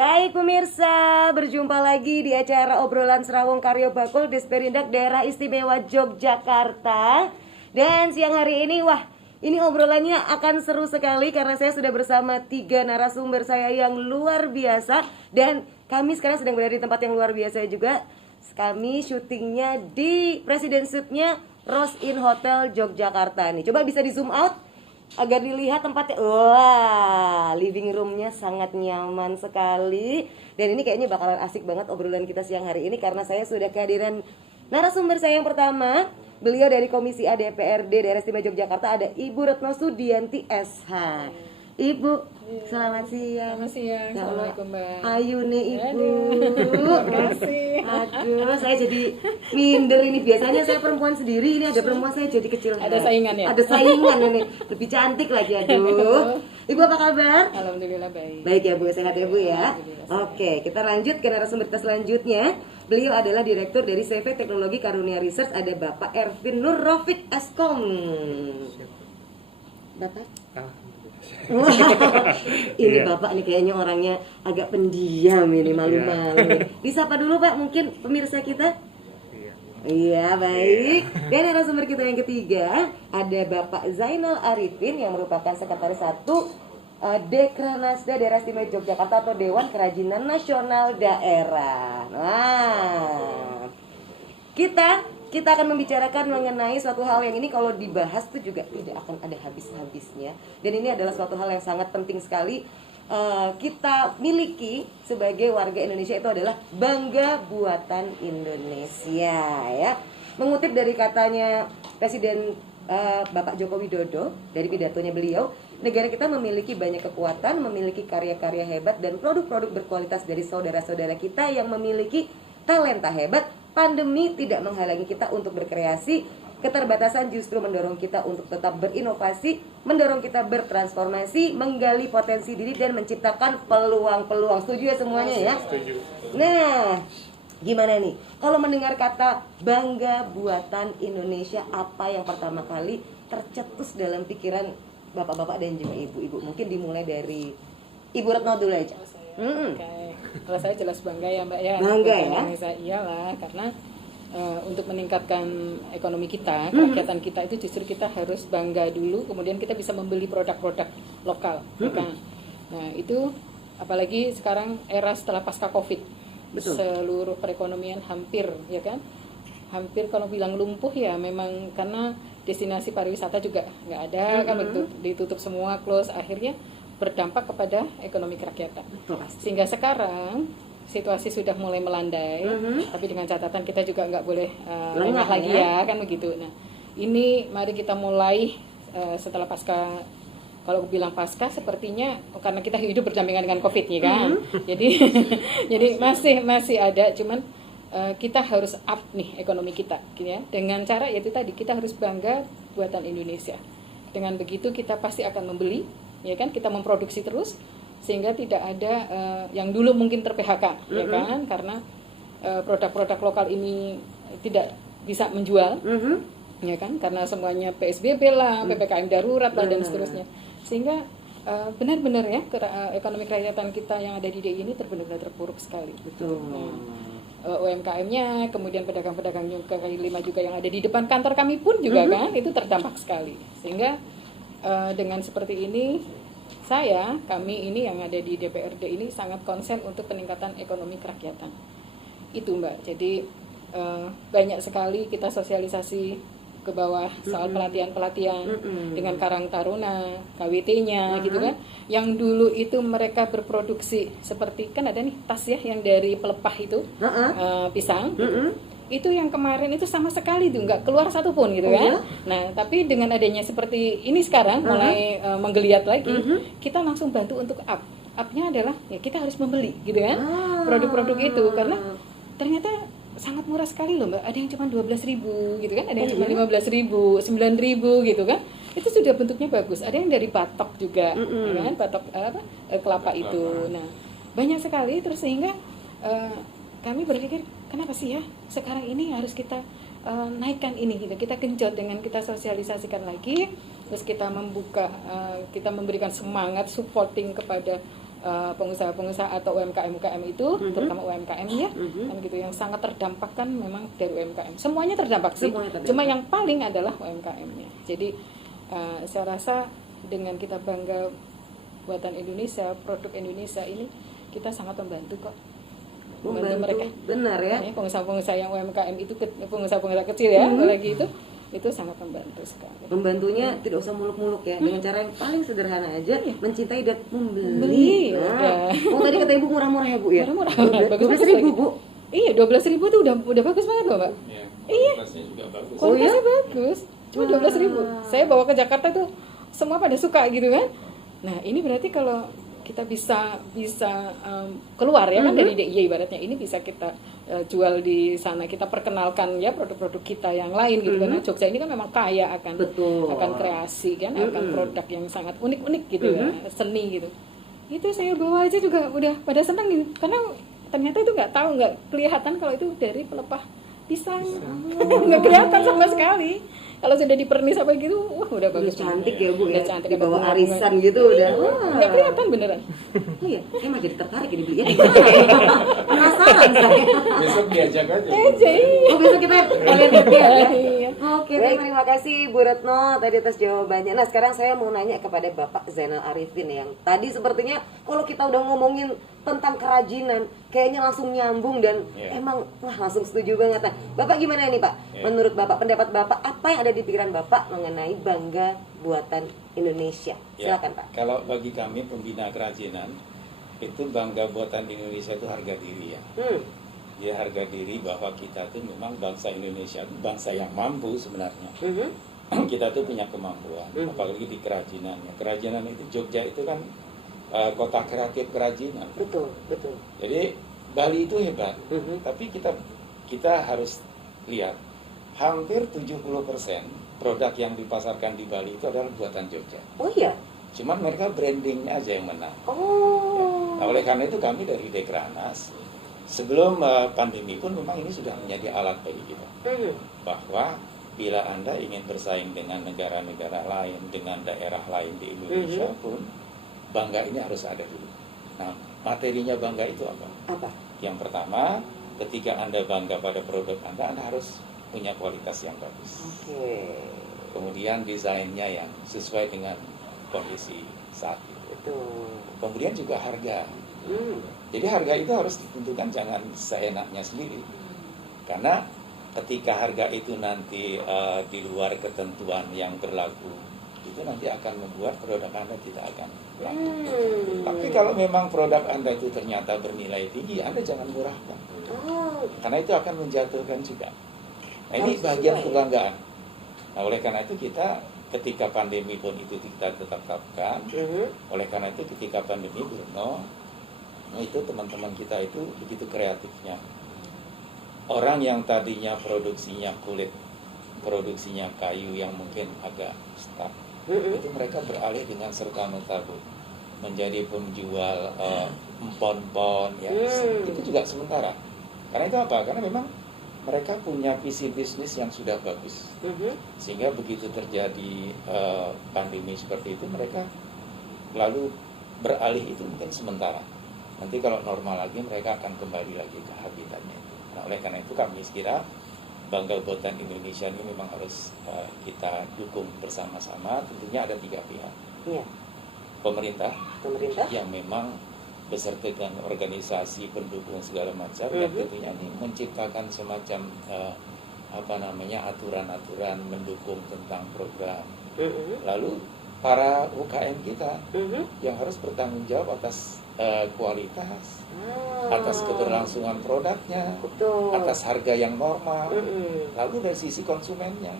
Baik pemirsa, berjumpa lagi di acara obrolan Serawung Karyo Bakul Disperindak Daerah Istimewa Yogyakarta. Dan siang hari ini, ini obrolannya akan seru sekali karena saya sudah bersama 3 narasumber saya yang luar biasa. Dan kami sekarang sedang berada di tempat yang luar biasa juga. Kami syutingnya di Presiden Suite-nya Rose Inn Hotel Yogyakarta nih. Coba bisa di zoom out agar dilihat tempatnya. Wah, living roomnya sangat nyaman sekali. Dan ini kayaknya bakalan asik banget obrolan kita siang hari ini karena saya sudah kehadiran narasumber saya yang pertama. Beliau dari Komisi A DPRD Daerah Istimewa Yogyakarta, ada Ibu Retno Sudianti SH. Ibu, selamat siang. Selamat siang. Assalamualaikum, Mbak. Ayu nih Ibu. Terima kasih. Aduh, saya jadi minder ini. Biasanya saya perempuan sendiri, ini ada perempuan saya jadi kecil. Ada saingan ya? Ada saingan ini. Lebih cantik lagi, aduh. Ibu apa kabar? Alhamdulillah baik. Baik ya Bu, sehat ya Bu ya. Oke, kita lanjut ke narasumber kita selanjutnya. Beliau adalah Direktur dari CV Teknologi Karunia Research, ada Bapak Ervin Nur Rafiq Eskom. Bapak? Ini Bapak nih kayaknya orangnya agak pendiam ini, malu-malu. Disapa dulu Pak, mungkin pemirsa kita. Iya, baik. Dan narasumber kita yang ketiga ada Bapak Zainal Arifin yang merupakan Sekretaris 1 Dekranasda Daerah Istimewa Yogyakarta atau Dewan Kerajinan Nasional Daerah. Nah, kita akan membicarakan mengenai suatu hal yang ini kalau dibahas tuh juga tidak akan ada habis-habisnya. Dan ini adalah suatu hal yang sangat penting sekali kita miliki sebagai warga Indonesia, itu adalah bangga buatan Indonesia ya. Mengutip dari katanya Presiden Bapak Joko Widodo dari pidatonya beliau, negara kita memiliki banyak kekuatan, memiliki karya-karya hebat dan produk-produk berkualitas dari saudara-saudara kita yang memiliki talenta hebat. Pandemi tidak menghalangi kita untuk berkreasi. Keterbatasan justru mendorong kita untuk tetap berinovasi, mendorong kita bertransformasi, menggali potensi diri dan menciptakan peluang-peluang. Setuju ya semuanya ya? Setuju. Nah, gimana nih? Kalau mendengar kata bangga buatan Indonesia, apa yang pertama kali tercetus dalam pikiran bapak-bapak dan juga ibu-ibu? Mungkin dimulai dari Ibu Retno dulu aja. Oke. Kalau saya jelas bangga ya Mbak ya. Bangga ya? Indonesia iyalah, karena untuk meningkatkan ekonomi kita, kerakyatan kita itu justru kita harus bangga dulu, kemudian kita bisa membeli produk-produk lokal, ya kan? Nah itu apalagi sekarang era setelah pasca Covid, Betul. seluruh perekonomian hampir, ya kan? Hampir kalau bilang lumpuh ya memang karena destinasi pariwisata juga nggak ada, kan begitu, ditutup semua, close, akhirnya berdampak kepada ekonomi kerakyatan. Betul, pasti. Sehingga sekarang situasi sudah mulai melandai, tapi dengan catatan kita juga nggak boleh lengah lagi ya, kan begitu. Nah, ini mari kita mulai setelah pasca, kalau bilang pasca sepertinya karena kita hidup berdampingan dengan Covid ya kan. Jadi masih ada, cuman kita harus up nih ekonomi kita, gitu ya. Dengan cara yaitu tadi kita harus bangga buatan Indonesia. Dengan begitu kita pasti akan membeli, ya kan? Kita memproduksi terus sehingga tidak ada yang dulu mungkin ter-PHK, ya kan, karena produk-produk lokal ini tidak bisa menjual, ya kan, karena semuanya PSBB lah, PPKM darurat lah dan seterusnya, sehingga benar-benar ya ekonomi kerakyatan kita yang ada di DIY ini benar-benar terpuruk sekali. Betul. UMKM-nya, kemudian pedagang-pedagang kaki lima juga yang ada di depan kantor kami pun juga kan itu terdampak sekali, sehingga dengan seperti ini kami ini yang ada di DPRD ini sangat konsen untuk peningkatan ekonomi kerakyatan. Itu Mbak, jadi banyak sekali kita sosialisasi ke bawah soal pelatihan-pelatihan dengan Karang Taruna, KWT-nya gitu kan. Yang dulu itu mereka berproduksi seperti, kan ada nih tas ya yang dari pelepah itu, pisang. Itu yang kemarin itu sama sekali tuh nggak keluar satu pun gitu kan. Nah tapi dengan adanya seperti ini sekarang mulai menggeliat lagi, kita langsung bantu untuk upnya adalah ya kita harus membeli gitu kan produk-produk itu, karena ternyata sangat murah sekali loh Mbak. Ada yang cuma 12.000 gitu kan, ada yang cuma 15.000, 9.000 gitu kan. Itu sudah bentuknya bagus. Ada yang dari batok juga, ya kan, batok kelapa itu. Nah banyak sekali, terus sehingga kami berpikir kenapa sih ya sekarang ini harus kita naikkan ini gitu, kita genjot dengan kita sosialisasikan lagi, terus kita membuka, kita memberikan semangat supporting kepada pengusaha-pengusaha atau UMKM itu, terutama UMKM ya, kan gitu yang sangat terdampak kan memang dari UMKM. Semuanya terdampak sih. Semuanya terdampak. Cuma yang paling adalah UMKM-nya. Jadi saya rasa dengan kita bangga buatan Indonesia, produk Indonesia ini kita sangat membantu kok. Membantu mereka. Benar ya. Pengusaha-pengusaha yang UMKM itu pengusaha-pengusaha kecil ya, apalagi itu sangat membantu sekali. Membantunya tidak usah muluk-muluk ya, dengan cara yang paling sederhana aja, mencintai dan membeli. Beli, Nah, oh tadi kata Ibu murah-murah ya Bu ya? Murah-murah. 12.000 Bu. Iya, 12.000 itu udah bagus banget loh, Mbak. Iya, kualitasnya juga bagus. Kualitasnya bagus. Cuma 12.000. Saya bawa ke Jakarta tuh semua pada suka gitu kan. Nah, ini berarti kalau kita bisa keluar ya kan dari DIY ibaratnya, ini bisa kita jual di sana, kita perkenalkan ya produk-produk kita yang lain gitu kan. Jogja ini kan memang kaya akan kreasi kan, akan produk yang sangat unik-unik gitu ya, seni gitu. Itu saya bawa aja juga udah pada senang gitu, karena ternyata itu nggak kelihatan kalau itu dari pelepah pisang, nggak kelihatan sama sekali. Kalau sudah dipernis apa gitu, wah udah bagus. Cantik ya Bu Udah ya. cantik, Dibawa arisan gitu udah. Nggak kelihatan beneran. Oh iya, emang jadi tertarik ini beli ya. Penasaran saya. Besok diajak aja. Oh besok kita kalian lihat ya. Iya. Oke, terima kasih Bu Retno tadi atas jawabannya. Nah sekarang saya mau nanya kepada Bapak Zainal Arifin yang tadi sepertinya kalau kita udah ngomongin tentang kerajinan kayaknya langsung nyambung dan emang wah langsung setuju banget. Nah, Bapak gimana nih Pak? Menurut Bapak, pendapat Bapak apa yang ada di pikiran Bapak mengenai bangga buatan Indonesia? Silakan Pak. Kalau bagi kami pembina kerajinan itu bangga buatan Indonesia itu harga diri ya. Ya harga diri bahwa kita tuh memang bangsa Indonesia, bangsa yang mampu sebenarnya. Kita tuh punya kemampuan, apalagi di kerajinannya. Kerajinan itu Jogja itu kan kota kreatif kerajinan. Betul. Jadi Bali itu hebat, tapi kita harus lihat hampir 70% produk yang dipasarkan di Bali itu adalah buatan Jogja. Oh iya. Cuman mereka brandingnya aja yang menang. Oh. Nah, oleh karena itu kami dari Dekranasda sebelum pandemi pun memang ini sudah menjadi alat bagi kita bahwa bila Anda ingin bersaing dengan negara-negara lain, dengan daerah lain di Indonesia pun bangga ini harus ada dulu. Nah, materinya bangga itu apa? Apa? Yang pertama, ketika Anda bangga pada produk Anda harus punya kualitas yang bagus. Oke. Kemudian desainnya yang sesuai dengan kondisi saat itu. Betul. Kemudian juga harga. Jadi harga itu harus ditentukan jangan seenaknya sendiri. Karena ketika harga itu nanti di luar ketentuan yang berlaku, itu nanti akan membuat produk Anda tidak akan laku. Tapi kalau memang produk Anda itu ternyata bernilai tinggi, Anda jangan murahkan. Karena itu akan menjatuhkan juga. Nah, ini bagian kebanggaan. Nah, oleh karena itu kita ketika pandemi pun itu kita tetapkan. Oleh karena itu ketika pandemi Bruno, itu teman-teman kita itu begitu kreatifnya. Orang yang tadinya produksinya kulit, produksinya kayu yang mungkin agak stuck, itu mereka beralih dengan serta-merta menjadi penjual empon-pon ya. Itu juga sementara. Karena itu apa? Karena memang mereka punya visi bisnis yang sudah bagus. Sehingga begitu terjadi pandemi seperti itu, mereka lalu beralih itu mungkin sementara. Nanti kalau normal lagi mereka akan kembali lagi ke habitatnya. Nah, oleh karena itu kami kira bangga buatan Indonesia ini memang harus kita dukung bersama-sama. Tentunya ada 3 pihak. Pemerintah yang memang beserta dengan organisasi pendukung segala macam yang tentunya ini menciptakan semacam aturan-aturan mendukung tentang program. Lalu para UKM kita yang harus bertanggung jawab atas kualitas, atas keberlangsungan produknya, atas harga yang normal. Lalu dari sisi konsumennya,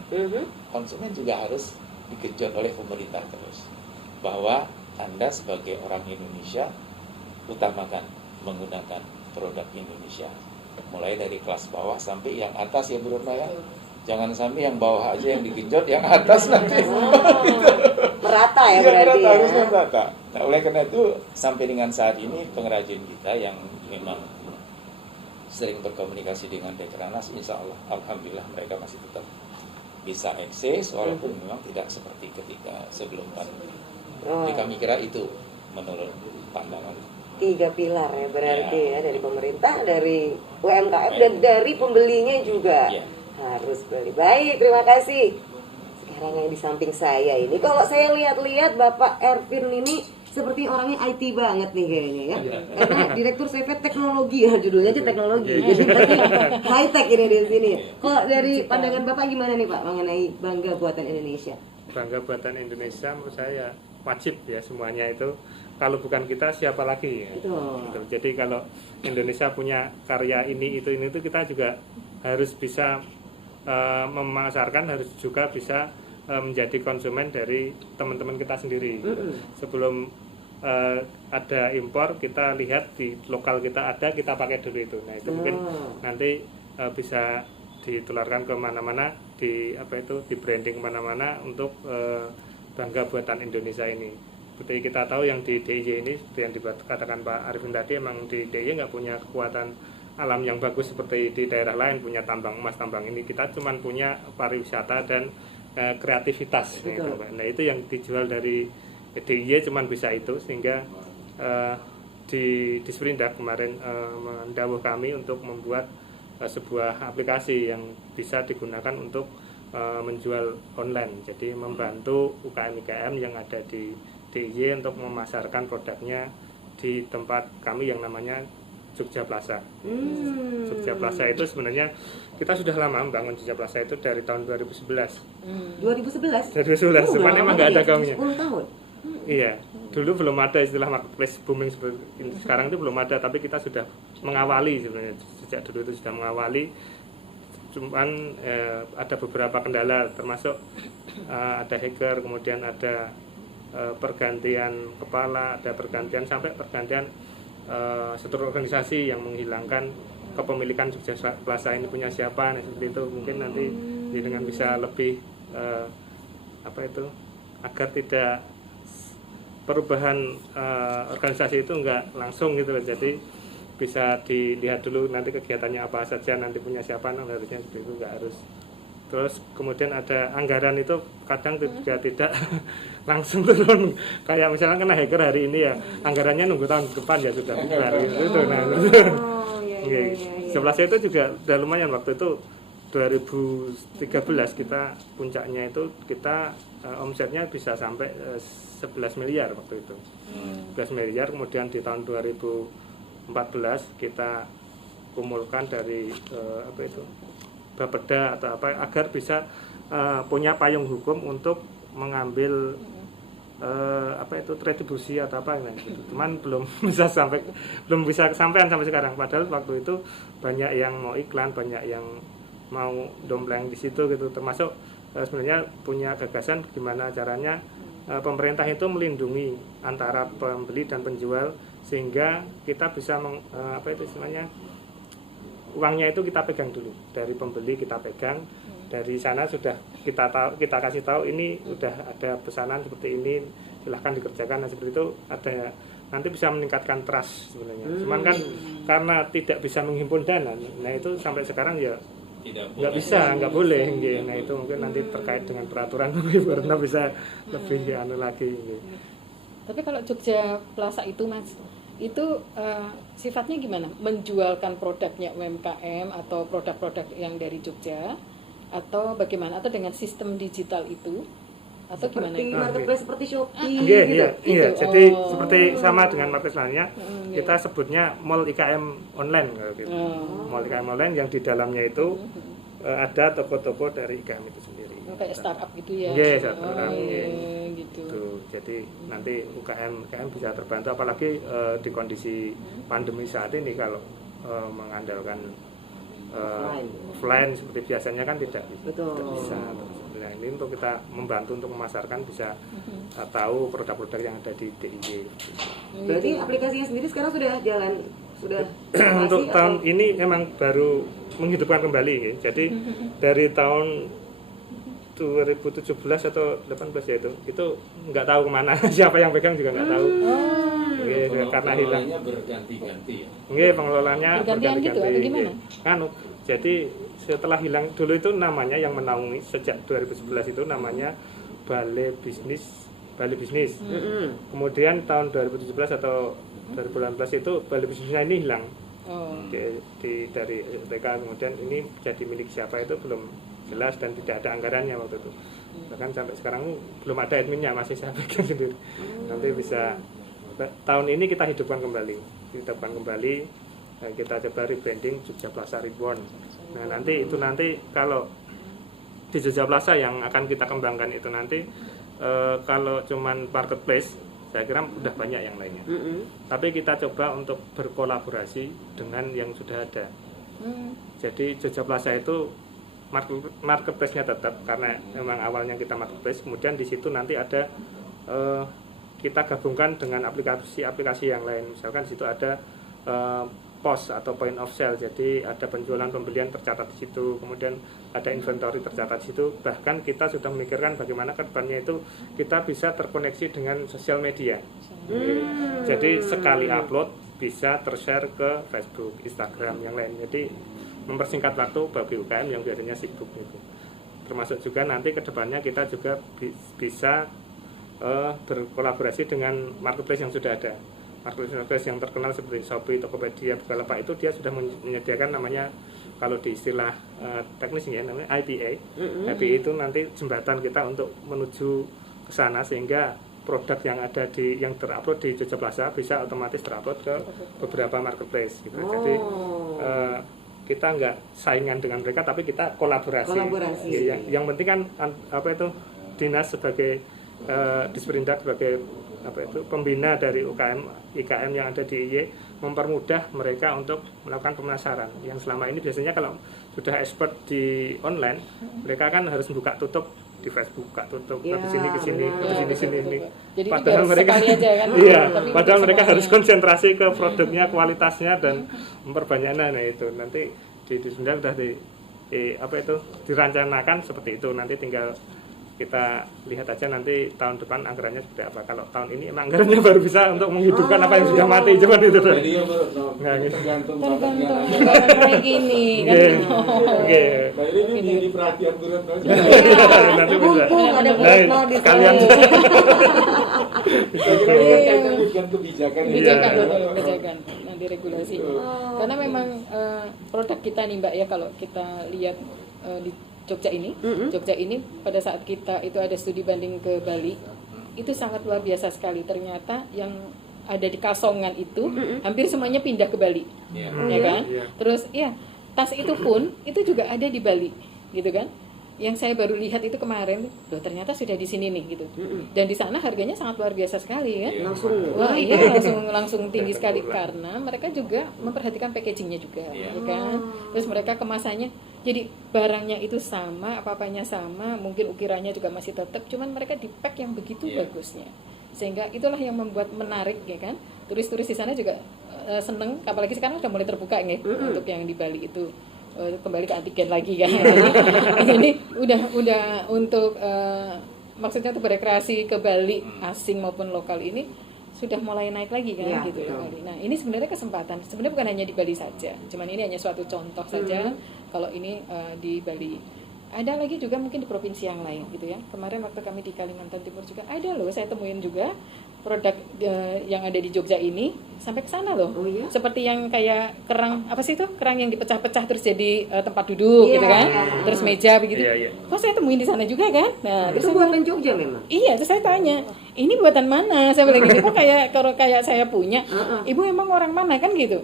konsumen juga harus dikejut oleh pemerintah terus bahwa Anda sebagai orang Indonesia utamakan menggunakan produk Indonesia, mulai dari kelas bawah sampai yang atas ya Bu Retno ya. Jangan sampai yang bawah aja yang digenjot, yang atas nanti merata ya berarti ya. Harusnya merata. Nah, oleh karena itu sampai dengan saat ini pengrajin kita yang memang sering berkomunikasi dengan Dekranasda, insya Allah, alhamdulillah mereka masih tetap bisa eksis walaupun memang tidak seperti ketika sebelum pandemi. Jadi kami kira itu menurut pandangan. 3 pilar ya berarti ya, dari pemerintah, dari UMKM dan dari pembelinya juga Ya. harus beli. Baik, terima kasih. Sekarang yang di samping saya ini, kalau saya lihat-lihat Bapak Ervin ini seperti orangnya IT banget nih kayaknya ya. Karena Direktur CV Teknologi ya, judulnya aja teknologi. Jadi berarti high tech ini di sini. Kalau dari pandangan Bapak gimana nih Pak mengenai bangga buatan Indonesia? Bangga buatan Indonesia menurut saya wajib ya, semuanya itu. Kalau bukan kita siapa lagi ya? Betul. Gitu. Jadi kalau Indonesia punya karya ini itu kita juga harus bisa memasarkan, harus juga bisa menjadi konsumen dari teman-teman kita sendiri. Sebelum ada impor, kita lihat di lokal kita ada, kita pakai dulu itu. Nah itu mungkin nanti bisa ditularkan ke mana-mana, di branding kemana-mana untuk bangga buatan Indonesia ini. Seperti kita tahu yang di DIY ini, seperti yang dikatakan Pak Arifin tadi, emang di DIY nggak punya kekuatan alam yang bagus seperti di daerah lain, punya tambang emas, tambang ini. Kita cuma punya pariwisata dan kreativitas. Gitu. Nah itu yang dijual dari DIY cuma bisa itu, sehingga di Sprindak kemarin mendawuh kami untuk membuat sebuah aplikasi yang bisa digunakan untuk menjual online. Jadi membantu UKM-UKM yang ada di DIY untuk memasarkan produknya di tempat kami yang namanya Jogja Plaza. Jogja Plaza itu sebenarnya kita sudah lama membangun Jogja Plaza itu dari tahun 2011. 2011? 2011, cuman emang nggak ada gaungnya. 10 tahun? Iya, dulu belum ada istilah marketplace booming seperti ini. Sekarang itu belum ada, tapi kita sudah mengawali sebenarnya. Sejak dulu itu sudah mengawali. Cuman ada beberapa kendala, termasuk ada hacker, kemudian ada pergantian kepala, ada pergantian sampai pergantian struktur organisasi yang menghilangkan kepemilikan Jogja Plaza ini punya siapa. Nah seperti itu mungkin nanti dengan bisa lebih agar tidak perubahan organisasi itu enggak langsung gitu loh. Jadi bisa dilihat dulu nanti kegiatannya apa saja, nanti punya siapa, harusnya seperti itu, enggak harus. Terus kemudian ada anggaran itu kadang juga tidak langsung turun, kayak misalnya kena hacker hari ini ya, anggarannya nunggu tahun depan ya sudah bubar gitu. Nah, sebelah saya itu juga udah lumayan. Waktu itu 2013 kita puncaknya itu kita omsetnya bisa sampai 11 miliar waktu itu. 11 miliar, kemudian di tahun 2014 kita kumpulkan dari Bapeda atau apa agar bisa punya payung hukum untuk mengambil retribusi atau apa gitu. Cuman belum bisa kesampaian sampai sekarang. Padahal waktu itu banyak yang mau iklan, banyak yang mau dompleng di situ gitu. Termasuk sebenarnya punya gagasan gimana caranya pemerintah itu melindungi antara pembeli dan penjual, sehingga kita bisa uangnya itu kita pegang dulu, dari pembeli kita pegang, dari sana sudah kita kasih tahu ini udah ada pesanan seperti ini, silahkan dikerjakan. Nah seperti itu ada, nanti bisa meningkatkan trust sebenarnya. Cuman kan karena tidak bisa menghimpun dana, nah itu sampai sekarang ya nggak boleh. Nah itu mungkin nanti terkait dengan peraturan karena bisa lebih lagi. Tapi kalau Jogja Plaza itu Mas, itu sifatnya gimana? Menjualkan produknya UMKM atau produk-produk yang dari Jogja, atau bagaimana? Atau dengan sistem digital itu, atau gimana? Seperti marketplace seperti Shopee Iya. gitu. Jadi seperti sama dengan marketplace lainnya, kita sebutnya mall IKM online gitu. Mall IKM online yang di dalamnya itu ada toko-toko dari IKM itu sendiri. Kayak startup gitu ya? Iya, startup. Gitu. Tuh, jadi nanti UKM bisa terbantu, apalagi di kondisi pandemi saat ini kalau mengandalkan offline seperti biasanya kan tidak bisa. Nah, ini untuk kita membantu untuk memasarkan, bisa tahu produk-produk yang ada di DIY. Berarti aplikasinya sendiri sekarang sudah jalan, sudah untuk tahun ini memang baru menghidupkan kembali ya. Jadi dari tahun 2017 atau 18 ya itu nggak tahu kemana, siapa yang pegang juga nggak tahu. Karena hilang. Berganti-ganti ya. Pengelolanya bergantian gitu atau gimana? Jadi setelah hilang dulu itu namanya yang menaungi sejak 2011 itu namanya Balai Bisnis Bali Bisnis. Mm-mm. Kemudian tahun 2017 atau 2018 itu Bali Bisnisnya ini hilang Oh. dari BK, kemudian ini jadi milik siapa itu belum jelas dan tidak ada anggarannya waktu itu. Bahkan sampai sekarang belum ada adminnya, masih saya pegang sendiri. Nanti bisa tahun ini kita hidupkan kembali, kita coba rebranding Jogja Plaza Reborn. Nah nanti kalau di Jogja Plaza yang akan kita kembangkan itu nanti kalau cuman marketplace, saya kira udah banyak yang lainnya. Tapi kita coba untuk berkolaborasi dengan yang sudah ada. Jadi Jogja Plaza itu marketplace-nya tetap karena memang awalnya kita marketplace, kemudian di situ nanti ada kita gabungkan dengan aplikasi-aplikasi yang lain. Misalkan di situ ada POS atau point of sale, jadi ada penjualan pembelian tercatat di situ, kemudian ada inventory tercatat di situ. Bahkan kita sudah memikirkan bagaimana ke depannya itu kita bisa terkoneksi dengan sosial media. Jadi sekali upload bisa tershare ke Facebook, Instagram, yang lain. Jadi mempersingkat waktu bagi UKM yang biasanya sibuk itu. Termasuk juga nanti ke depannya kita juga bisa berkolaborasi dengan marketplace yang sudah ada. Marketplace yang terkenal seperti Shopee, Tokopedia, Bukalapak itu dia sudah menyediakan namanya, kalau di istilah teknisnya namanya IPA. IPA itu nanti jembatan kita untuk menuju ke sana sehingga produk yang ada yang terupload di Jogja Plaza bisa otomatis terupload ke beberapa marketplace gitu. Jadi kita nggak saingan dengan mereka, tapi kita kolaborasi. Yang penting kan dinas sebagai Disperindak sebagai pembina dari IKM yang ada di IY mempermudah mereka untuk melakukan pemasaran. Yang selama ini biasanya kalau sudah expert di online, mereka kan harus buka tutup di Facebook, buka tutup ke sini ke sini. Jadi Padahal mereka aja, kan? Padahal mereka harus konsentrasi ke produknya, kualitasnya dan memperbanyaknya. Nah itu nanti di Disperindak sudah dirancangkan seperti itu. Nanti tinggal kita lihat aja nanti tahun depan anggarannya seperti apa. Kalau tahun ini emang anggarannya baru bisa untuk menghidupkan apa yang sudah mati, cuman itu. Jadi tergantung kayak gini. Nah ini jadi perhatian Bu Retno. Nanti bisa. Ada Bu Retno di sekalian. Kaitan dengan kebijakan. Kebijakan nanti regulasi. Karena memang produk kita nih Mbak ya, kalau kita lihat di Jogja ini pada saat kita itu ada studi banding ke Bali, itu sangat luar biasa sekali. Ternyata yang ada di Kasongan itu hampir semuanya pindah ke Bali, ya kan? Terus ya tas itu pun itu juga ada di Bali, gitu kan? Yang saya baru lihat itu kemarin, loh ternyata sudah di sini nih gitu. Dan di sana harganya sangat luar biasa sekali ya. Langsung tinggi sekali karena mereka juga memperhatikan packagingnya juga, ya kan? Terus mereka kemasannya, jadi barangnya itu sama, apa-apanya sama, mungkin ukirannya juga masih tetap, cuman mereka di pack yang begitu bagusnya. Sehingga itulah yang membuat menarik ya kan. Turis-turis di sana juga seneng, apalagi sekarang sudah mulai terbuka nih untuk yang di Bali itu. Kembali ke antigen lagi kan. Jadi udah untuk maksudnya tuh berekreasi ke Bali asing maupun lokal ini sudah mulai naik lagi kan gitu ya Bali. Nah, ini sebenarnya kesempatan. Sebenarnya bukan hanya di Bali saja. Cuman ini hanya suatu contoh saja kalau ini di Bali. Ada lagi juga mungkin di provinsi yang lain gitu ya. Kemarin waktu kami di Kalimantan Timur juga ada loh, saya temuin juga produk yang ada di Jogja ini sampai ke sana loh. Seperti yang kayak kerang, apa sih itu? Kerang yang dipecah-pecah terus jadi tempat duduk gitu kan. Terus meja begitu. Kok saya temuin di sana juga kan? Nah, itu buatan Jogja memang. Iya, terus saya tanya, "Ini buatan mana?" Saya bilang gitu. Kok kayak saya punya. Ibu emang orang mana kan gitu?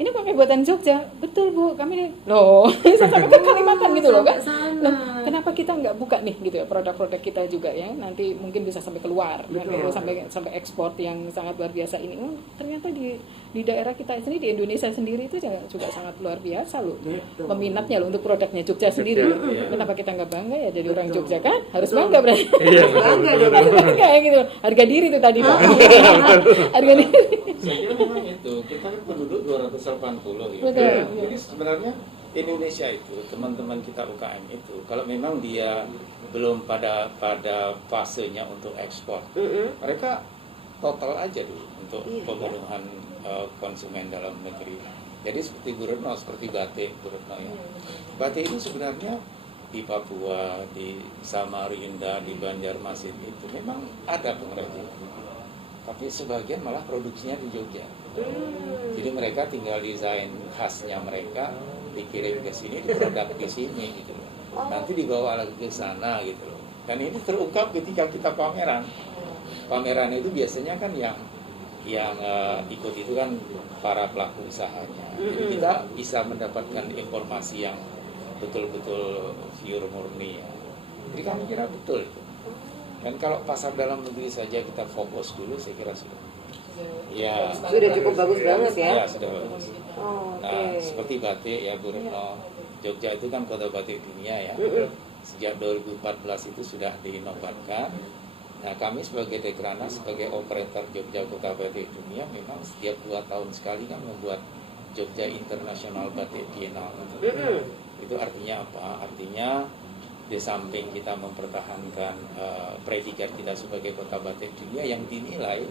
Ini pakai buatan Jogja, betul Bu, kami loh, saya sampai ke Kalimantan gitu loh kan. Nah, kenapa kita nggak buka nih gitu ya produk-produk kita juga ya, nanti mungkin bisa sampai keluar, sampai ekspor yang sangat luar biasa ini. Ternyata di daerah kita sendiri, di Indonesia sendiri itu juga sangat luar biasa loh, peminatnya loh untuk produknya Jogja sendiri. Kenapa kita nggak bangga ya jadi orang Jogja kan? Harus bangga berarti. Bangga gitu, harga diri itu tadi Pak. Harga diri. Saya kira memang itu, kita kan penduduk 280 ya. Jadi sebenarnya Indonesia itu, teman-teman kita UKM itu, kalau memang dia belum pada fasenya untuk ekspor, mereka total aja dulu untuk pemenuhan konsumen dalam negeri. Jadi seperti Bu Retno, seperti batik Bu Retno ya. Batik itu sebenarnya di Papua, di Samarinda, di Banjarmasin itu memang ada pengrajin. Tapi sebagian malah produksinya di Jogja. Jadi mereka tinggal desain khasnya mereka, dikirim ke sini, diproduk di sini gitu loh. Nanti dibawa lagi ke sana gitu loh. Dan ini terungkap ketika kita pameran. Pameran itu biasanya kan yang ikut itu kan para pelaku usahanya. Jadi kita bisa mendapatkan informasi yang betul-betul pure murni ya. Jadi kami kira betul itu. Dan kalau pasar dalam negeri saja kita fokus dulu, saya kira sudah. Ya, Sudah cukup bagus banget ya. ya sudah bagus. Oh, Nah, oke. seperti batik ya Bu Retno, Jogja itu kan kota batik dunia ya. Sejak 2014 itu sudah dinobatkan. Nah, kami sebagai Dekrana, sebagai operator Jogja Kota Batik Dunia, memang setiap 2 tahun sekali kan membuat Jogja International Batik Biennale. Itu artinya apa? Artinya di samping kita mempertahankan predikat kita sebagai kota batik dunia yang dinilai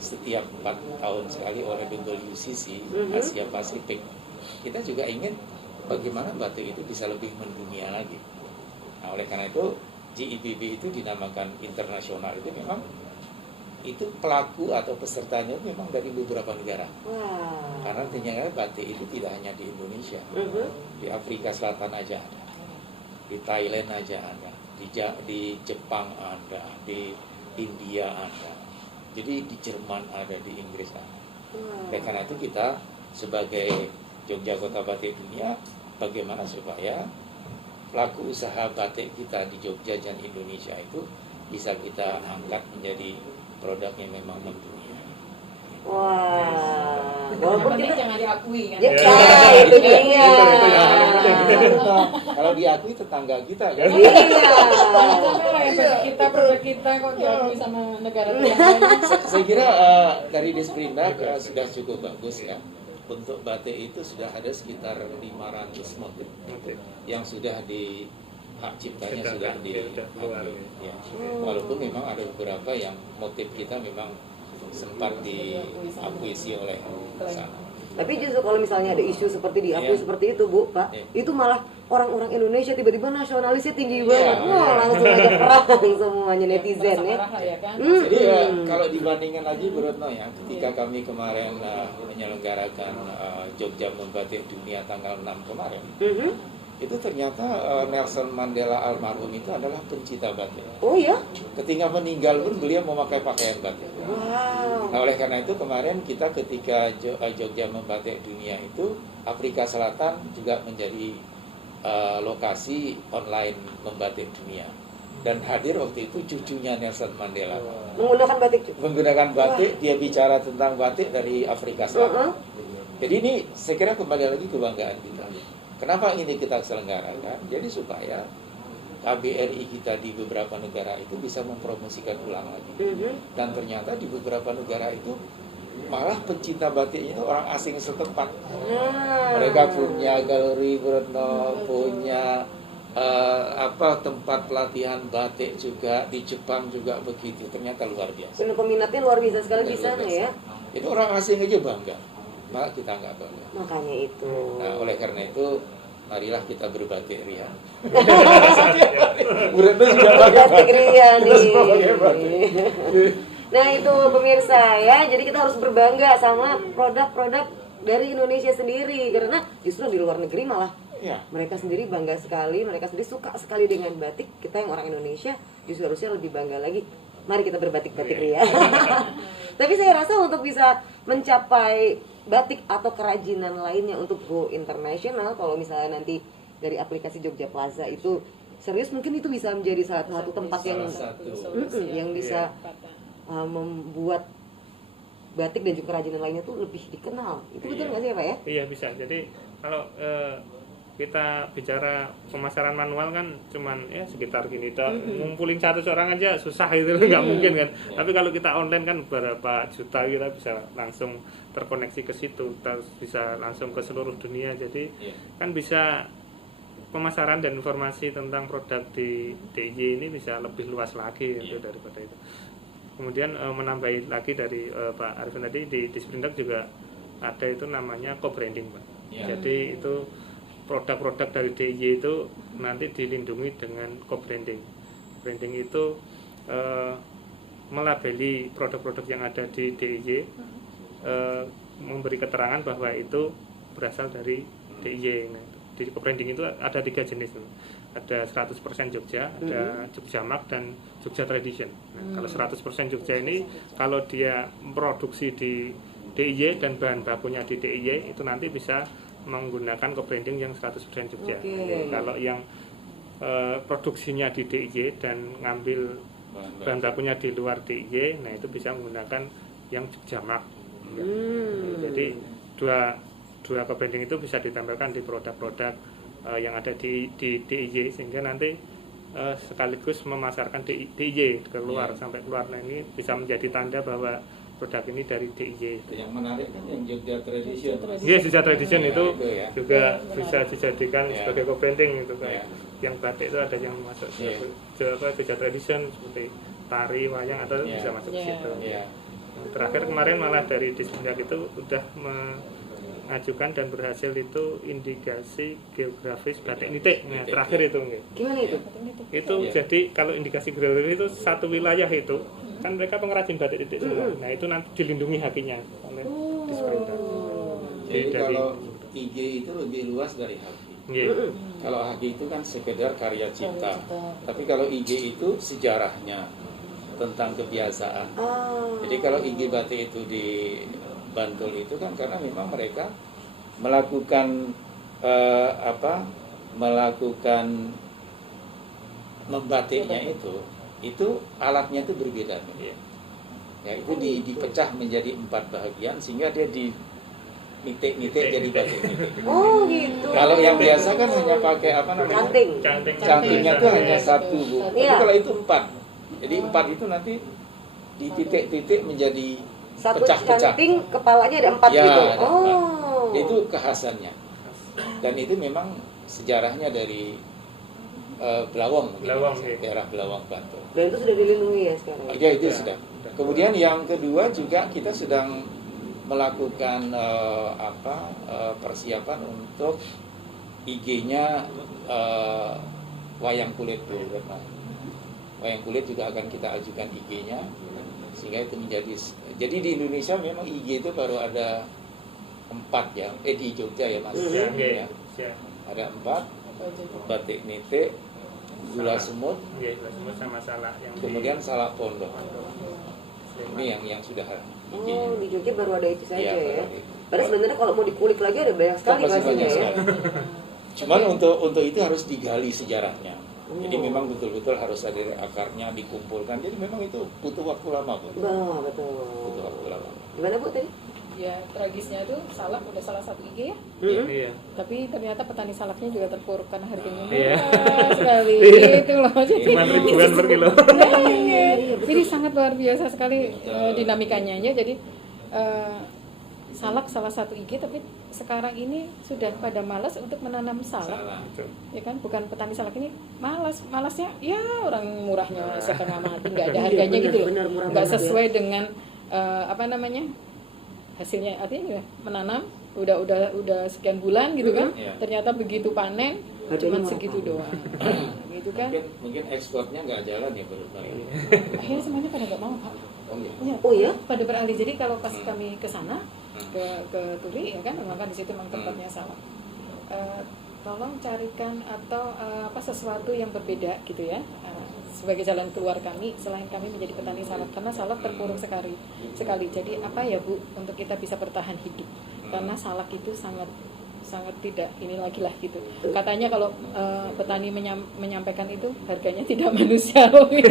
setiap 4 tahun sekali oleh WCC Asia Pasifik, kita juga ingin bagaimana batik itu bisa lebih mendunia lagi. Nah, oleh karena itu GIBB itu dinamakan internasional, itu memang itu pelaku atau pesertanya memang dari beberapa negara. Wah. Karena ternyata batik itu tidak hanya di Indonesia, di Afrika Selatan aja ada, di Thailand aja ada, di Jepang ada, di India ada, jadi di Jerman ada, di Inggris ada. Oleh karena itu kita sebagai Jogja Kota Batik Dunia, bagaimana supaya pelaku usaha batik kita di Jogja dan Indonesia itu bisa kita angkat menjadi produk yang memang mendunia. Wah. Yang Walaupun penting kita jangan diakui kan. ya, itu dia. Kalau diakui tetangga kita kan. Iya. Produk kita kok diakui sama negara tetangga. Saya kira dari Disperindak sudah cukup bagus ya. Untuk batik itu sudah ada sekitar 500 motif yang sudah di hak ciptanya sudah diambil. Ya. Walaupun memang ada beberapa yang motif kita memang sempat diakuisisi oleh sana. Tapi justru kalau misalnya ada isu seperti diakui Iya. seperti itu, Bu, Pak, Iya. itu malah orang-orang Indonesia tiba-tiba nasionalisnya tinggi Iya, banget. Wah, iya. langsung aja perang semuanya netizen ya. Marah lah ya kan. Jadi ya, kalau dibandingkan lagi Bu Retno ya, ketika kami kemarin menyelenggarakan Jogja Membatik Dunia tanggal 6 kemarin, itu ternyata Nelson Mandela almarhum itu adalah pencinta batik. Oh ya? Ketika meninggal pun beliau memakai pakaian batik. Wow. Nah, oleh karena itu kemarin kita ketika Jogja Membatik Dunia itu, Afrika Selatan juga menjadi lokasi online membatik dunia. Dan hadir waktu itu cucunya Nelson Mandela. Menggunakan batik. Menggunakan batik, dia bicara tentang batik dari Afrika Selatan. Jadi ini saya kira kembali lagi kebanggaan kita. Kenapa ini kita selenggarakan? Jadi supaya KBRI kita di beberapa negara itu bisa mempromosikan ulang lagi. Dan ternyata di beberapa negara itu malah pencinta batiknya itu orang asing setempat. Mereka punya galeri Retno, punya tempat pelatihan batik juga, di Jepang juga begitu. Ternyata luar biasa. Dan peminatnya luar biasa sekali di sana ya. Itu orang asing aja bangga. Maka kita nggak bangga. Makanya itu. Nah, oleh karena itu marilah kita berbatik ria. Bu Retno juga Batik ria nih. Semua pakai batik. Nah itu pemirsa ya, jadi kita harus berbangga sama produk-produk dari Indonesia sendiri. Karena justru di luar negeri malah Ya. mereka sendiri bangga sekali, mereka sendiri suka sekali dengan batik. Kita yang orang Indonesia justru harusnya lebih bangga lagi. Mari kita berbatik-batik ria. Tapi saya rasa untuk bisa mencapai batik atau kerajinan lainnya untuk go internasional, kalau misalnya nanti dari aplikasi Jogja Plaza itu serius, mungkin itu bisa menjadi salah satu tempat yang yang bisa membuat batik dan juga kerajinan lainnya tuh lebih dikenal. Itu betul nggak sih ya Pak ya? Iya bisa. Jadi kalau kita bicara pemasaran manual kan cuman ya sekitar gini dah, ngumpulin 100 orang aja susah gitu, nggak mungkin kan. Tapi kalau kita online kan berapa juta, kita bisa langsung terkoneksi ke situ, kita bisa langsung ke seluruh dunia. Jadi kan bisa pemasaran dan informasi tentang produk di DIY ini bisa lebih luas lagi gitu daripada itu. Kemudian menambahi lagi dari Pak Arifin tadi, di Disperindak juga ada itu namanya co-branding Pak. Jadi itu produk-produk dari DIY itu nanti dilindungi dengan co-branding. Branding itu melabeli produk-produk yang ada di DIY, memberi keterangan bahwa itu berasal dari DIY. Nah, di co-branding itu ada 3 jenis, ada 100% Jogja, ada Jogjamak dan Jogja Tradition. Nah, kalau 100% Jogja ini kalau dia produksi di DIY dan bahan bakunya di DIY itu nanti bisa menggunakan co-branding yang 100% Jogja. Kalau yang produksinya di DIY dan ngambil bahan bakunya di luar DIY, nah itu bisa menggunakan yang Jogjamak. Jadi dua co-branding itu bisa ditempelkan di produk-produk yang ada di DIY, sehingga nanti sekaligus memasarkan DIY keluar sampai keluar. Nah ini bisa menjadi tanda bahwa produk ini dari DIY. Yang menarik kan yang Jogja Tradition. Yes, Jogja Tradition itu itu ya. juga bisa dijadikan Ya. sebagai co-branding itu Ya. kayak yang batik itu ada yang masuk Jogja Tradition seperti tari, wayang atau bisa masuk ke situ. Ya. Terakhir kemarin malah dari Dismendak itu udah mengajukan dan berhasil itu indikasi geografis batik nitik. Nah, terakhir itu nggih. Gimana itu? Itu Iya. jadi kalau indikasi geografis itu satu wilayah itu kan mereka pengrajin batik nitik semua. Nah, itu nanti dilindungi hakinya oleh Dismendak. Jadi Dari- kalau IG itu lebih luas dari haki. Nggih. Kalau haki itu kan sekedar karya cipta. Tapi kalau IG itu sejarahnya tentang kebiasaan. Jadi kalau IG batik itu di Bantul itu kan karena memang mereka melakukan melakukan membatiknya itu alatnya itu berbeda. Ya itu dipecah menjadi 4 bagian sehingga dia di nitik-nitik jadi batik nitik. Oh gitu. Kalau yang biasa kan hanya pakai apa namanya? Canting. Cantingnya tuh hanya 1, Bu. Tapi Iya. kalau itu 4. Jadi 4 itu nanti dititik-titik menjadi Satu pecah-pecah. canting kepalanya ada 4 Ya, gitu. ada 4. Oh. Itu kekhasannya. Dan itu memang sejarahnya dari Belawang, mungkin, Belawang, Mas, iya. daerah Belawang Bantul. Dan itu sudah dilindungi ya sekarang. Ya itu sudah. Kemudian yang kedua juga kita sedang melakukan persiapan untuk IG-nya wayang kulit Bu Retno. Wayang kulit juga akan kita ajukan IG-nya sehingga itu menjadi. Jadi di Indonesia memang IG itu baru ada 4 ya. Di Jogja ya Mas. Ya, nggih. Ya. Ya. Ada 4 batik nitik, gula semut, Nggih, semua sama salah yang kemudian salak pondok. Ini yang sudah IG-nya. Oh, di Jogja baru ada itu saja Iya, baru ya. ada itu. Padahal sebenarnya kalau mau dikulik lagi ada banyak sekali Masih pastinya banyak ya. sekali. Cuman untuk itu harus digali sejarahnya. Jadi memang betul-betul harus ada akarnya dikumpulkan. Jadi memang itu butuh waktu lama, Bu. Bah, betul. Butuh waktu lama. Gimana Bu tadi? Ya tragisnya itu salak udah salah satu IG ya. Iya. Tapi ternyata petani salaknya juga terpuruk karena harganya Iya. murah sekali. Iya. Gitu loh. Jadi Cuma ribuan per kilo. Jadi sangat luar biasa sekali dinamikanya ya. Jadi salak salah satu IG, tapi sekarang ini sudah pada malas untuk menanam salak. Salah. Ya kan, bukan petani salak ini malasnya ya orang murahnya setengah mati, nggak ada Iya, harganya gitu loh, benar, murah nggak banget ya. sesuai dengan apa namanya hasilnya, artinya gimana? Menanam udah sekian bulan gitu kan, Iya. ternyata begitu panen Harganya cuma murah segitu banget. doang, gitu kan. Mungkin ekspornya nggak jalan ya menurut saya. Akhirnya semuanya pada nggak mau Pak. Oh iya. Ya, Oh ya? pada beralih. Jadi kalau pas kami ke sana ke Turi ya kan, memang kan di situ memang tempatnya salak. Tolong carikan atau sesuatu yang berbeda gitu ya, sebagai jalan keluar kami selain kami menjadi petani salak, karena salak terpuruk sekali. Jadi apa ya Bu untuk kita bisa bertahan hidup, karena salak itu sangat tidak ini lagi lah gitu. Katanya kalau petani menyampaikan itu harganya tidak manusiawi.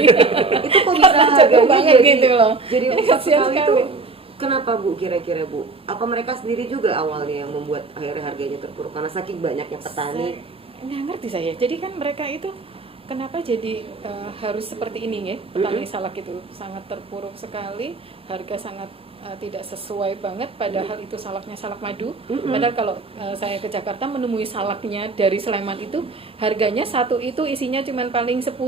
Itu kok bisa Jatuh harganya banget gitu loh. Jadi Ini rusak kasihan sekali sekali. itu. Kenapa Bu kira-kira Bu? Apa mereka sendiri juga awalnya yang membuat akhirnya harganya terpuruk karena saking banyaknya petani? Nggak ngerti saya. Jadi kan mereka itu kenapa jadi harus seperti ini ya? Petani salak itu sangat terpuruk sekali, harga sangat tidak sesuai banget. Padahal itu salaknya salak madu. Padahal kalau saya ke Jakarta menemui salaknya dari Sleman itu harganya satu itu isinya cuma paling 10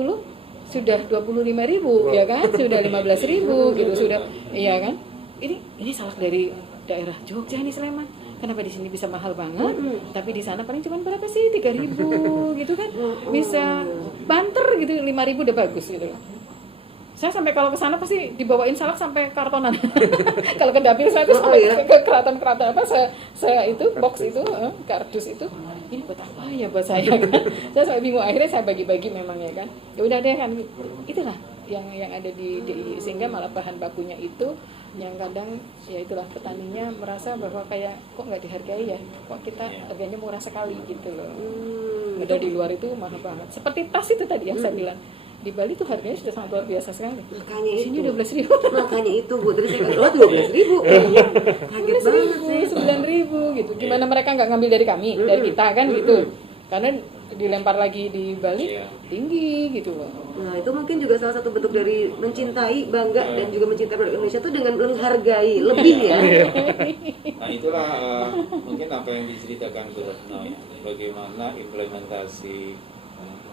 sudah 25.000 ya kan? Sudah 15.000 gitu sudah, iya kan? Ini salak dari daerah Jogja nih Sleman. kenapa di sini bisa mahal banget, tapi di sana paling cuma berapa sih, 3.000 gitu kan, bisa banter gitu, 5.000 udah bagus gitu loh. Saya sampai kalau ke sana pasti dibawain salak sampai kartonan. Kalau ke dapil saya tuh sampai ke keraton-keraton apa, saya itu box itu, kardus itu, ini buat apa ya buat saya kan? Saya sampai bingung, akhirnya saya bagi-bagi memang ya kan. Ya udah deh kan, itulah yang ada di DIY, sehingga malah bahan bakunya itu yang kadang ya itulah petaninya merasa bahwa kayak kok nggak dihargai ya, kok kita harganya murah sekali gitu loh. Udah di luar itu mahal banget. Seperti tas itu tadi yang saya bilang. Di Bali tuh harganya sudah sangat luar biasa sekali. Makanya di sini itu 12.000. Makanya itu Bu, tadi saya kata 12.000. Kaget banget sih. 9.000 gitu. Gimana mereka nggak ngambil dari kami, dari kita kan gitu. Karena dilempar lagi di Bali tinggi gitu loh. Nah itu mungkin juga salah satu bentuk dari mencintai, bangga dan juga mencintai produk Indonesia tuh dengan menghargai lebih ya. Nah itulah mungkin apa yang diceritakan Bu Retno ya, bagaimana implementasi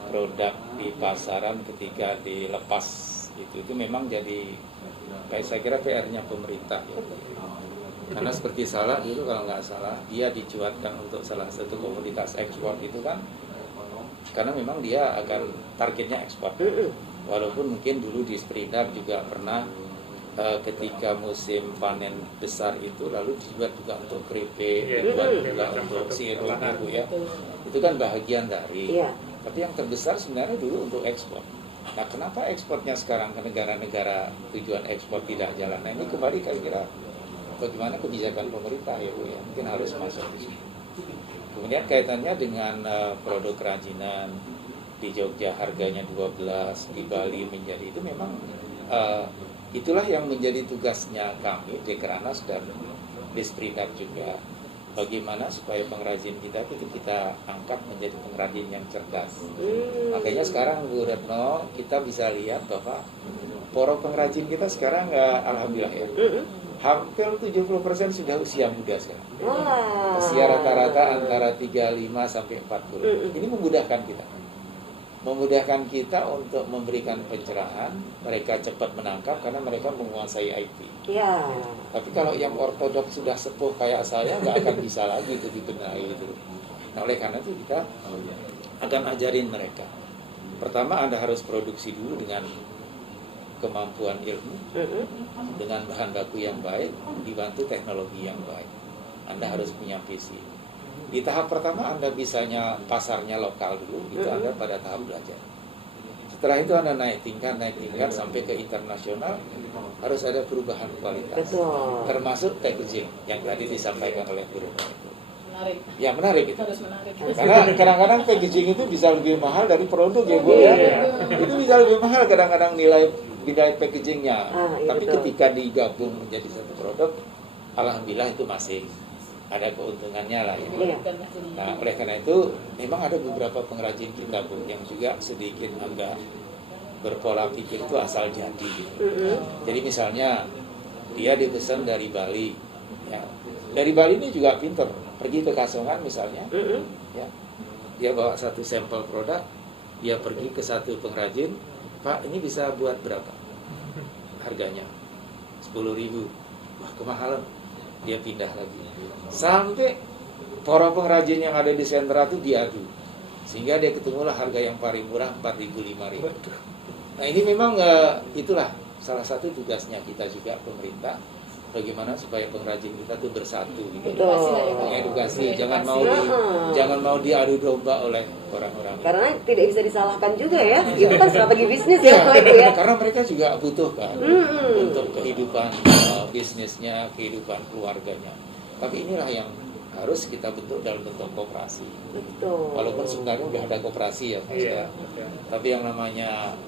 produk di pasaran ketika dilepas itu memang jadi kayak saya kira PR-nya pemerintah ya. Karena seperti salak dulu kalau nggak salah dia dicuatkan untuk salah satu komoditas ekspor itu kan karena memang dia akan targetnya ekspor. Walaupun mungkin dulu di Sprindar juga pernah ketika musim panen besar itu lalu dibuat juga untuk keripik, dibuat juga untuk sirup itu ya. Itu kan bahagian dari. Tapi yang terbesar sebenarnya dulu untuk ekspor. Nah, kenapa ekspornya sekarang ke negara-negara tujuan ekspor tidak jalan? Nah, ini kembali kira-kira bagaimana kebijakan pemerintah ya Bu ya, mungkin harus masuk di sini. Kemudian kaitannya dengan produk kerajinan di Jogja harganya 12, di Bali menjadi itu memang itulah yang menjadi tugasnya kami di Dekranas dan di Sprindar juga. Bagaimana supaya pengrajin kita itu kita angkat menjadi pengrajin yang cerdas. Makanya sekarang Bu Retno kita bisa lihat bahwa para pengrajin kita sekarang alhamdulillah ya. Hampir 70% sudah usia muda sekarang. Usia rata-rata antara 35 sampai 40. Ini memudahkan kita. Memudahkan kita untuk memberikan pencerahan, mereka cepat menangkap karena mereka menguasai IT. Ya. Tapi kalau yang ortodoks sudah sepuh kayak saya nggak akan bisa lagi itu dibenahi itu. Nah oleh karena itu kita akan ajarin mereka. Pertama Anda harus produksi dulu dengan kemampuan ilmu, dengan bahan baku yang baik, dibantu teknologi yang baik. Anda harus punya visi. Di tahap pertama Anda bisanya pasarnya lokal dulu, itu Anda pada tahap belajar. Setelah itu Anda naik tingkat sampai ke internasional, harus ada perubahan kualitas. Betul. Termasuk packaging yang tadi disampaikan oleh Bu Retno itu. Menarik. Ya menarik itu. Harus menarik. Karena kadang-kadang packaging itu bisa lebih mahal dari produk ya Bu ya. Itu bisa lebih mahal kadang-kadang nilai packagingnya. Tapi ketika digabung menjadi satu produk, alhamdulillah itu masih ada keuntungannya lah ya. Nah oleh karena itu memang ada beberapa pengrajin kita Bu yang juga sedikit agak berpola pikir itu asal jadi gitu. Jadi misalnya dia dipesan dari Bali ya. Dari Bali ini juga pinter, pergi ke Kasongan misalnya ya. Dia bawa satu sampel produk, dia pergi ke satu pengrajin, Pak ini bisa buat berapa harganya? 10.000. Wah kemahalan. Dia pindah lagi sampai para pengrajin yang ada di sentra itu diadu sehingga dia ketemulah harga yang paling murah 4.000 5.000. Nah ini memang itulah salah satu tugasnya kita juga pemerintah, bagaimana supaya pengrajin kita tuh bersatu gitu. Edukasi, jangan mau diadu domba oleh orang-orang. Karena tidak bisa disalahkan juga ya. Itu kan strategi bisnis ya kalau itu ya. Karena mereka juga butuh kan untuk kehidupan bisnisnya, kehidupan keluarganya. Tapi inilah yang harus kita bentuk dalam bentuk koperasi. Betul. Walaupun sebenarnya udah ada koperasi ya, Mas ya. Tapi yang namanya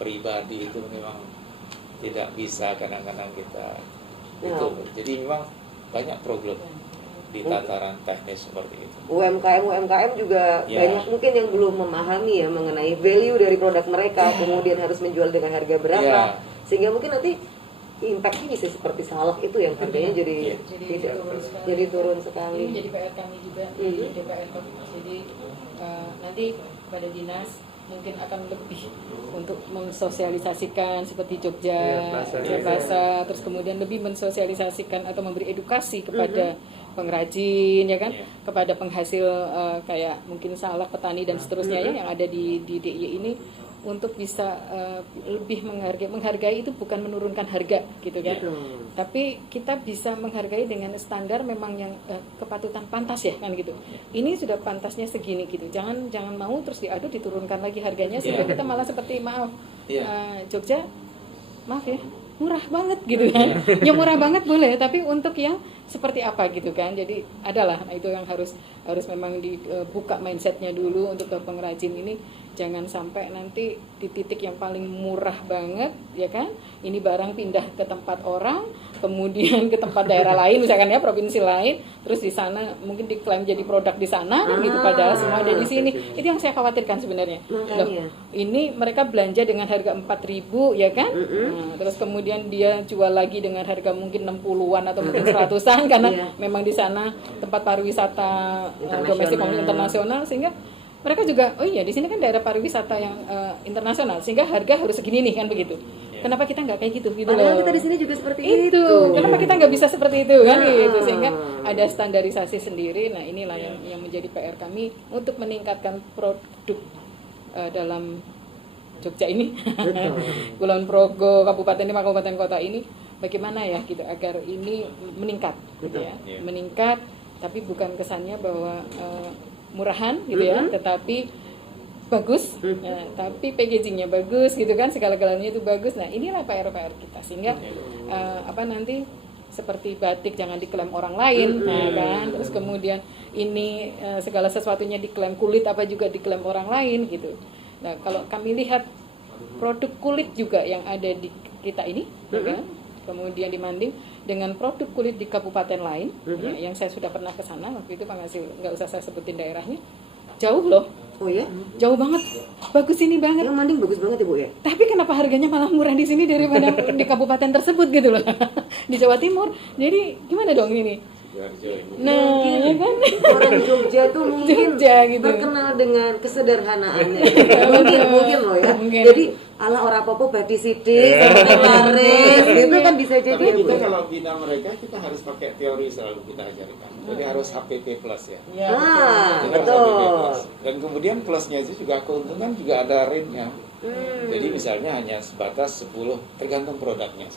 pribadi itu memang tidak bisa kadang-kadang kita itu. Jadi memang banyak problem di tataran teknis seperti itu. UMKM juga banyak mungkin yang belum memahami ya mengenai value dari produk mereka, kemudian harus menjual dengan harga berapa, sehingga mungkin nanti impact-nya bisa seperti salak itu yang harganya jadi turun sekali. Ini menjadi PR kami juga di DPR. Jadi nanti pada dinas mungkin akan lebih untuk mensosialisasikan seperti Jogja, Plaza. Plaza, terus kemudian lebih mensosialisasikan atau memberi edukasi kepada pengrajin ya kan, kepada penghasil kayak mungkin salak, petani dan seterusnya ya yang ada di DIY ini, untuk bisa lebih menghargai itu bukan menurunkan harga gitu kan, tapi kita bisa menghargai dengan standar memang yang kepatutan pantas ya kan gitu. Ini sudah pantasnya segini gitu, jangan mau terus diadu diturunkan lagi harganya sehingga kita malah seperti Jogja maaf ya murah banget gitu kan. Ya murah banget boleh, tapi untuk yang seperti apa gitu kan. Jadi adalah itu yang harus memang dibuka mindsetnya dulu untuk ke pengrajin ini. Jangan sampai nanti di titik yang paling murah banget ya kan, ini barang pindah ke tempat orang, kemudian ke tempat daerah lain misalkan ya, provinsi lain, terus di sana mungkin diklaim jadi produk di sana kan gitu, padahal semua ada di sini. Itu yang saya khawatirkan sebenarnya. Loh, ini mereka belanja dengan harga 4.000 ya kan, nah, terus kemudian dia jual lagi dengan harga mungkin 60-an atau mungkin 100-an karena memang di sana tempat pariwisata domestik maupun internasional, sehingga mereka juga oh iya di sini kan daerah pariwisata yang internasional, sehingga harga harus segini nih kan begitu. Kenapa kita nggak kayak gitu Padahal loh. kita di sini juga seperti itu. Kenapa kita nggak bisa seperti itu kan gitu, sehingga ada standarisasi sendiri. Nah inilah yang menjadi PR kami untuk meningkatkan produk dalam Jogja ini, Kulon Progo, Kabupaten 5 kabupaten kota ini, bagaimana ya gitu agar ini meningkat gitu ya, meningkat, tapi bukan kesannya bahwa murahan gitu ya, tetapi bagus, tapi packagingnya bagus gitu kan, segala-galanya itu bagus. Nah inilah PR kita, sehingga nanti seperti batik jangan diklaim orang lain, nah kan, terus kemudian ini segala sesuatunya diklaim kulit apa juga diklaim orang lain gitu. Nah kalau kami lihat produk kulit juga yang ada di kita ini, ya kan, kemudian dibanding dengan produk kulit di kabupaten lain, ya, yang saya sudah pernah ke sana waktu itu, Pak Ngasil, nggak usah saya sebutin daerahnya, jauh loh. Oh ya? Jauh banget, bagus ini banget. Yang Manding bagus banget ya Bu ya? Tapi kenapa harganya malah murah di sini daripada di kabupaten tersebut gitu loh, di Jawa Timur. Jadi gimana dong ini? Nah, ya kan? Orang Jogja tuh mungkin gitu. terkenal dengan kesederhanaannya. mungkin loh ya. Mungkin. Jadi ala ora popo badi sidik, laris, gitu kan bisa jadi. Tapi ya, Bu, kita ya? kalau bina mereka, kita harus pakai teori selalu kita ajarkan. Jadi harus HPP plus ya. Ya, Ah, Jadi harus betul. HPP plus. Dan kemudian plusnya itu juga keuntungan juga ada rate-nya. Jadi misalnya hanya sebatas 10, tergantung produknya.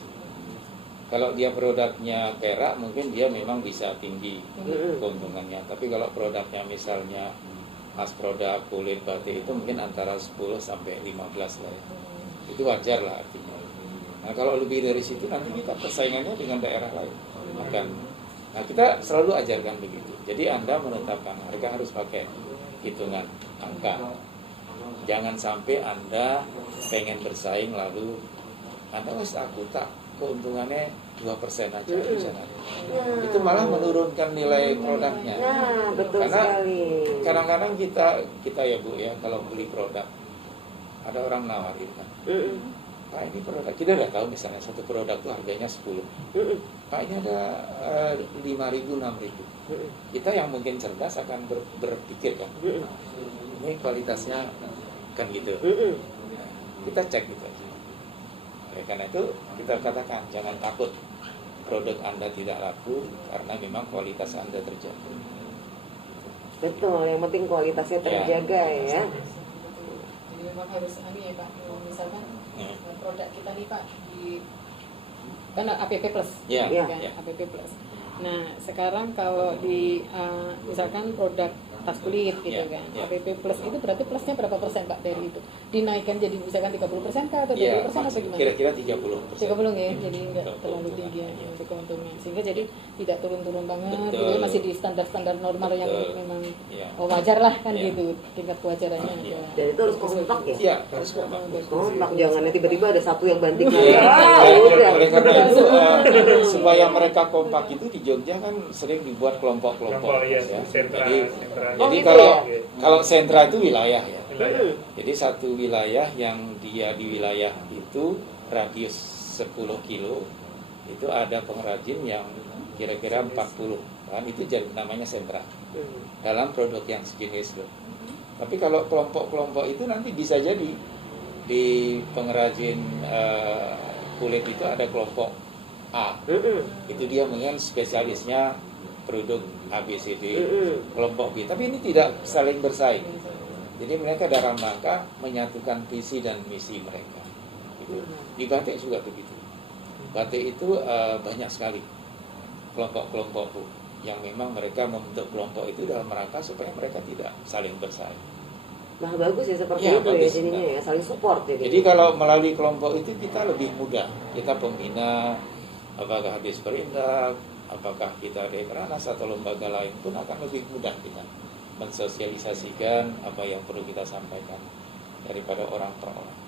Kalau dia produknya perak, mungkin dia memang bisa tinggi keuntungannya. Tapi kalau produknya misalnya mas produk kulit batik itu mungkin antara 10 sampai 15 lah ya. Itu wajar lah artinya. Nah kalau lebih dari situ nanti kita persaingannya dengan daerah lain akan. Nah kita selalu ajarkan begitu. Jadi Anda menetapkan harga harus pakai hitungan angka. Jangan sampai Anda pengen bersaing lalu Anda aku tak keuntungannya 2% aja di sana. Itu malah menurunkan nilai produknya. Nah, betul Karena sekali. kadang-kadang kita ya Bu ya, kalau beli produk ada orang nawarin kan, Pak ini produk, kita udah tahu misalnya satu produk tuh harganya 10, Pak ini ada 5.000, 6.000. Kita yang mungkin cerdas akan berpikir kan, ini kualitasnya kan gitu. Nah, kita cek gitu aja. Oleh karena itu kita katakan jangan takut produk Anda tidak laku karena memang kualitas Anda terjaga. Betul, yang penting kualitasnya terjaga ya. Jadi memang harus ya Pak, misalkan produk kita nih Pak di kan APP Plus, Ya, kan? APP Plus. Nah sekarang kalau di misalkan produk tas kulit gitu kan, APP Plus itu berarti plusnya berapa persen Pak dari itu? Dinaikkan jadi misalkan 30% kah atau 20% atau gimana? Kira-kira 30%. 30 ya, jadi nggak terlalu tinggi ya untuk keuntungan, sehingga jadi tidak turun-turun banget, gitu, masih di standar-standar normal yang memang wajar lah kan gitu, tingkat kewajarannya ada. Dan itu harus kompak ya? Iya, harus kompak. Kompak, jangan tiba-tiba ada satu yang banting. Oleh karena itu supaya mereka kompak itu di Jogja kan sering dibuat kelompok-kelompok. Ya, Ya. sentra. Jadi gitu kalau sentra itu wilayah ya. Wilayah. Jadi satu wilayah yang dia di wilayah itu radius 10 kilo itu ada pengrajin yang kira-kira 40 kan, itu jadi namanya sentra dalam produk yang sejenis loh. Tapi kalau kelompok-kelompok itu nanti bisa jadi di pengrajin kulit itu ada kelompok A. Itu dia mungkin spesialisnya produk ABCD, kelompok B. Tapi ini tidak saling bersaing. Jadi mereka dalam rangka menyatukan visi dan misi mereka. Gitu. Di batik juga begitu. Batik itu banyak sekali kelompok-kelompok yang memang mereka membentuk kelompok itu dalam rangka supaya mereka tidak saling bersaing. Nah bagus ya seperti Ya, itu ya bagus, jadinya ya, saling support ya. Jadi kalau melalui kelompok itu kita lebih mudah. Kita pembina, apakah habis perindak, apakah kita Dekranas atau lembaga lain pun akan lebih mudah kita mensosialisasikan apa yang perlu kita sampaikan daripada orang per orang.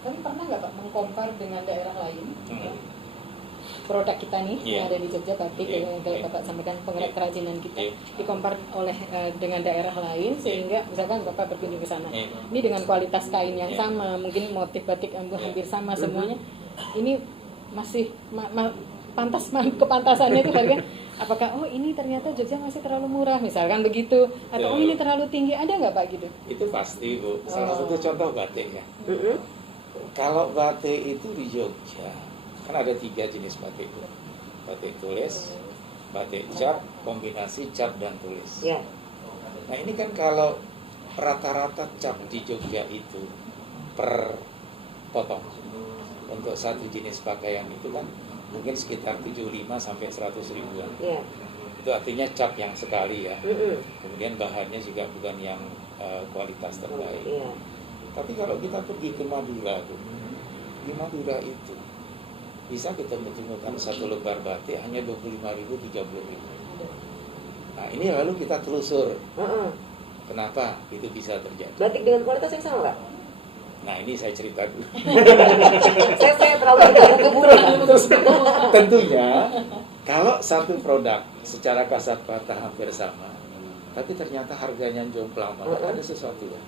Tapi pernah nggak Pak mengkompar dengan daerah lain? Produk kita nih yang ada di Jogja batik yang Bapak sampaikan kerajinan kita dikompar oleh dengan daerah lain sehingga misalkan Bapak berkunjung ke sana ini dengan kualitas kain yang sama, mungkin motif batik hampir sama semuanya, ini masih pantas kepantasannya itu harga, apakah oh ini ternyata Jogja masih terlalu murah misalkan begitu, atau oh ini terlalu tinggi, ada nggak Pak gitu? Itu pasti Bu, salah satu contoh batik ya. Kalau batik itu di Jogja kan ada 3 jenis batik, batik tulis, batik cap, kombinasi cap dan tulis. Nah ini kan kalau rata-rata cap di Jogja itu per potong untuk satu jenis pakaian itu kan mungkin sekitar 75 sampai 100 ribuan. Itu artinya cap yang sekali ya. Kemudian bahannya juga bukan yang kualitas terbaik. Tapi kalau kita pergi ke Madura, di Madura itu bisa kita menemukan satu lembar batik hanya 25.000, 30.000. Nah ini lalu kita telusur. Kenapa itu bisa terjadi? Batik dengan kualitas yang sama Pak? Nah ini saya cerita dulu. saya terlalu keburu. Tentunya kalau satu produk secara kasat mata hampir sama, tapi ternyata harganya jomplang banget, ada sesuatu ya.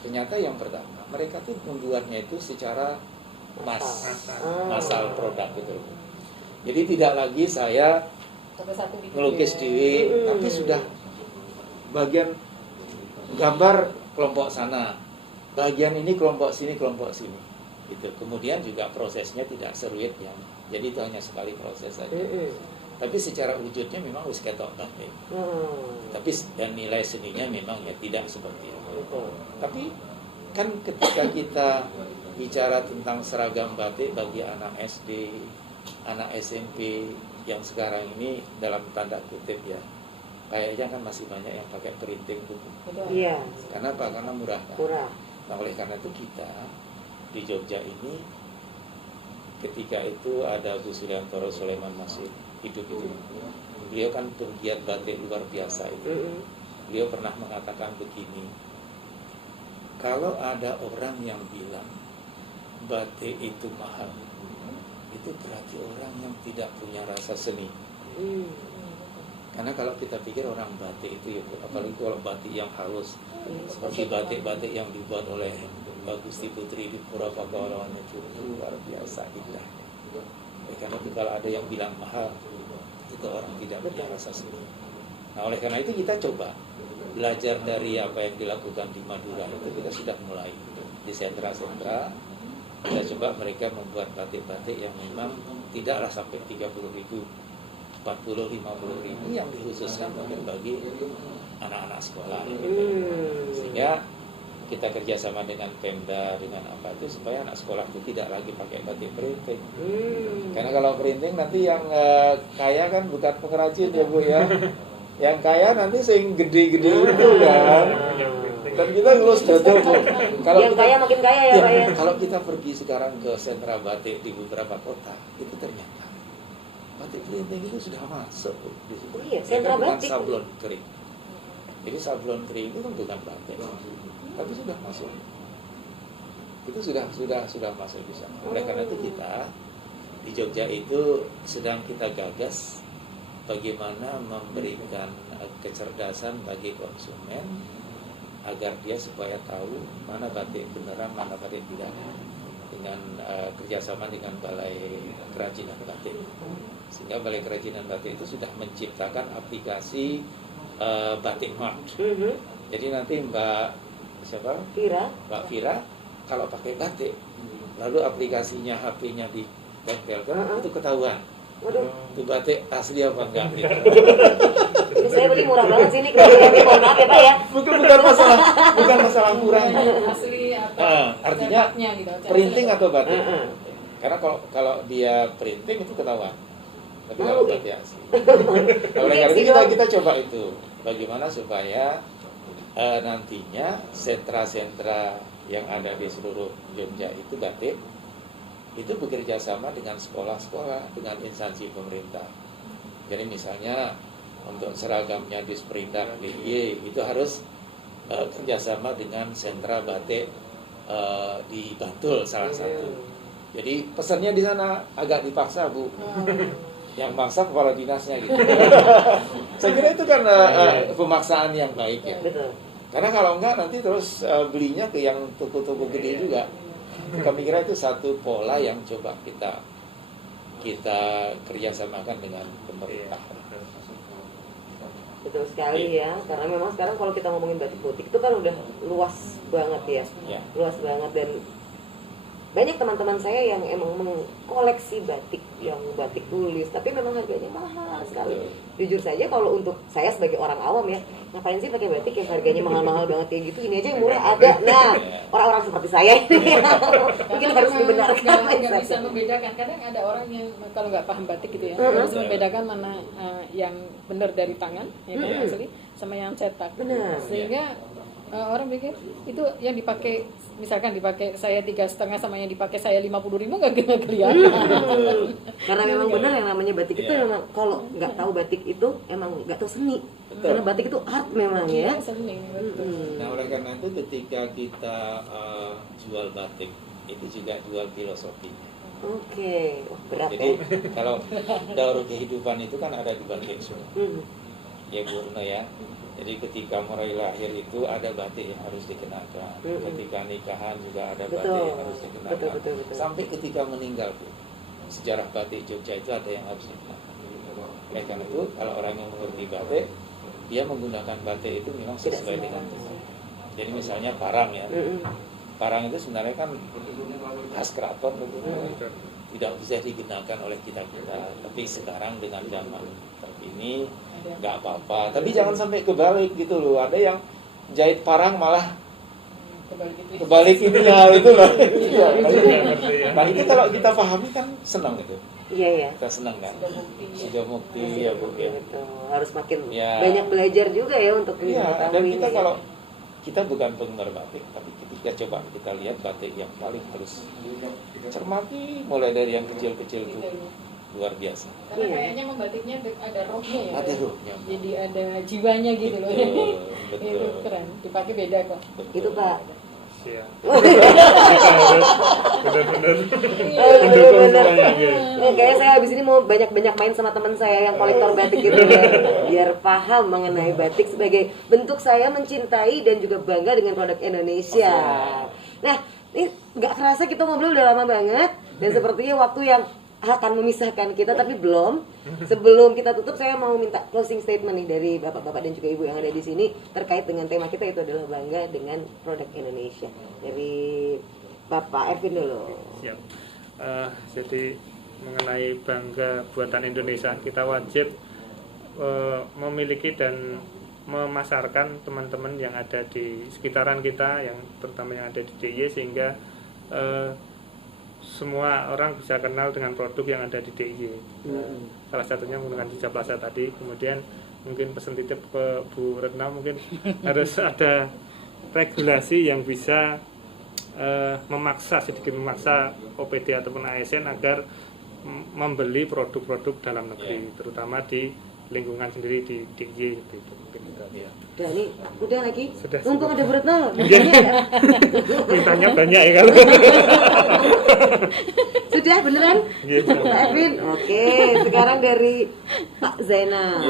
Ternyata yang pertama mereka tuh membuatnya itu secara massal produk gitu. Jadi tidak lagi saya melukis di, tapi sudah bagian gambar kelompok sana, bagian ini kelompok sini gitu. Kemudian juga prosesnya tidak seruit ya, jadi itu hanya sekali proses saja. Tapi secara wujudnya memang harus ketok batik. Tapi dan nilai seninya memang ya tidak seperti itu. Tapi kan ketika kita bicara tentang seragam batik bagi anak SD, anak SMP yang sekarang ini dalam tanda kutip ya, kayaknya kan masih banyak yang pakai printing buku. Iya. Karena apa? Karena murah kan. Murah. Nah oleh karena itu kita di Jogja ini ketika itu ada Gus Suliantoro Sulaiman masih hidup itu, beliau kan penggiat batik luar biasa itu. Beliau pernah mengatakan begini, kalau ada orang yang bilang batik itu mahal, itu berarti orang yang tidak punya rasa seni. Karena kalau kita pikir orang batik itu ya, apalagi kalau batik yang halus seperti batik-batik yang dibuat oleh Gusti Putri di Pura Pakualaman itu luar biasa indah. Karena itu kalau ada yang bilang mahal, itu orang tidak punya rasa seni. Nah oleh karena itu kita coba belajar dari apa yang dilakukan di Madura itu, kita sudah mulai di sentra-sentra. Kita coba mereka membuat batik-batik yang memang tidaklah sampai 30.000, 40, 50.000 yang dikhususkan mungkin bagi anak-anak sekolah. Sehingga kita kerjasama dengan Pemda, dengan apa itu supaya anak sekolah itu tidak lagi pakai batik printing. Karena kalau printing nanti yang kaya kan bukan pengrajin ya Bu ya. Yang kaya nanti sing gede-gede itu kan. Dan kita ngelus jatuh Bu. Kalau yang kita, kaya makin kaya ya Pak ya. Kalau kita pergi sekarang ke sentra batik di beberapa kota, itu ternyata batik printing itu sudah masuk Bu, di situ. Iya, sentra bukan batik. sablon kering. Jadi sablon kering itu kan bukan batik, tapi sudah masuk. Itu sudah masuk di sana. Oleh karena itu kita di Jogja itu sedang kita gagas bagaimana memberikan kecerdasan bagi konsumen agar dia supaya tahu mana batik beneran, mana batik tidak, dengan kerjasama dengan Balai Kerajinan Batik. Sehingga Balai Kerajinan Batik itu sudah menciptakan aplikasi Batik Mart. Jadi nanti Mbak siapa? Kira Mbak Vira kalau pakai batik, lalu aplikasinya HP-nya ditempelkan, itu ketahuan. waduh, Itu batik asli apa enggak gitu. ini saya beli murah banget sih ini kalau mohon maaf ya Pak ya. Bukan masalah kurang. Asli apa? Artinya Cepatnya gitu. printing atau batik. Heeh. Karena kalau dia printing itu ketahuan. Tapi Tahu, kalau ya? batik asli. Oleh karena itu kita coba itu bagaimana supaya nantinya sentra-sentra yang ada di seluruh Jogja itu batik itu bekerja sama dengan sekolah-sekolah, dengan instansi pemerintah. Jadi misalnya untuk seragamnya di Sprindak, DIY itu harus kerjasama dengan sentra batik di Bantul salah satu. Jadi pesannya di sana agak dipaksa Bu, yang maksa kepala dinasnya gitu. Saya kira itu kan pemaksaan yang baik ya. Betul. Karena kalau enggak nanti terus belinya ke yang toko-toko gede juga. Kami kira itu satu pola yang coba kita kerjasamakan dengan pemerintah. Betul sekali ya, karena memang sekarang kalau kita ngomongin batik butik itu kan udah luas banget ya, Ya. luas banget dan banyak teman-teman saya yang emang mengkoleksi batik, yang batik tulis, tapi memang harganya mahal sekali. Jujur saja kalau untuk saya sebagai orang awam ya, ngapain sih pakai batik yang harganya mahal-mahal banget kayak gitu? Ini aja yang murah ada. Nah, orang-orang seperti saya ini mungkin harus dibenarkan. Nggak bisa membedakan. Kadang ada orang yang kalau nggak paham batik gitu ya, nggak bisa membedakan mana yang benar dari tangan, ya kan, asli, sama yang cetak. Benar. Sehingga orang pikir itu yang dipakai, misalkan dipakai saya 3,5 sama yang dipakai saya 50.000 nggak kelihatan. Karena memang benar yang namanya batik itu memang kalau nggak tahu batik itu emang nggak tahu seni. Karena batik itu art memang ya. Seni, betul. Nah oleh karena itu ketika kita jual batik itu juga jual filosofinya. Oke, wah, berat Jadi ya. kalau daur kehidupan itu kan ada di batik semua. Ya Bu Urno ya. Jadi ketika mulai lahir itu ada batik yang harus dikenakan. Ketika nikahan juga ada batik Betul. yang harus dikenakan. Betul. Sampai ketika meninggal Bu, sejarah batik Jogja itu ada yang harus dikenakan. Oleh karena itu kalau orang yang mengerti batik, dia menggunakan batik itu memang sesuai dengan Tuhan. Jadi misalnya parang ya. Parang itu sebenarnya kan khas keraton gitu. Tidak bisa digunakan oleh kita-kita. Tapi sekarang dengan zaman terkini nggak apa-apa. Tapi jangan sampai kebalik gitu loh. Ada yang jahit parang malah kebalik itu ya itu loh. Iya. Nah ini kalau kita pahami kan senang gitu. Iya ya. Kita senang kan. Sudah mukti ya Bu ya. Betul. Harus makin Ya. banyak belajar juga ya untuk Iya. mengetahui Dan ini kita ya. kalau kita bukan penggemar batik, tapi ketika coba kita lihat batik yang paling harus cermati, mulai dari yang kecil-kecil itu luar biasa. Karena kayaknya membatiknya ada rohnya ya. Ada rohnya. Jadi ada jiwanya gitu loh. Betul. Itu keren. Dipakai beda kok. Itu Pak. Iya. Kita harus benar-benar mendukung semuanya gitu. Kayaknya saya habis ini mau banyak-banyak main sama teman saya yang kolektor batik gitu ya, biar paham mengenai batik sebagai bentuk saya mencintai dan juga bangga dengan produk Indonesia. Nah, ini nggak kerasa kita ngobrol udah lama banget dan sepertinya waktu yang akan memisahkan kita, tapi belum. Sebelum kita tutup, saya mau minta closing statement nih dari bapak-bapak dan juga ibu yang ada di sini terkait dengan tema kita, itu adalah bangga dengan produk Indonesia. Dari Bapak Ervin dulu. Siap. Jadi mengenai bangga buatan Indonesia, kita wajib memiliki dan memasarkan teman-teman yang ada di sekitaran kita, yang terutama yang ada di DIY, sehingga semua orang bisa kenal dengan produk yang ada di DIY. Salah satunya menggunakan Jogja Plaza tadi. Kemudian mungkin pesan titip ke Bu Retna, mungkin harus ada regulasi yang bisa sedikit memaksa OPD ataupun ASN agar membeli produk-produk dalam negeri, terutama di lingkungan sendiri di DIY gitu. Mungkin itu. Udah nih, udah lagi. Sudah. Mumpung ada Bu Retno. Mintanya banyak ya kalau. Sudah beneran? Gitu. Pak Ervin. Oke, sekarang dari Pak Zainal.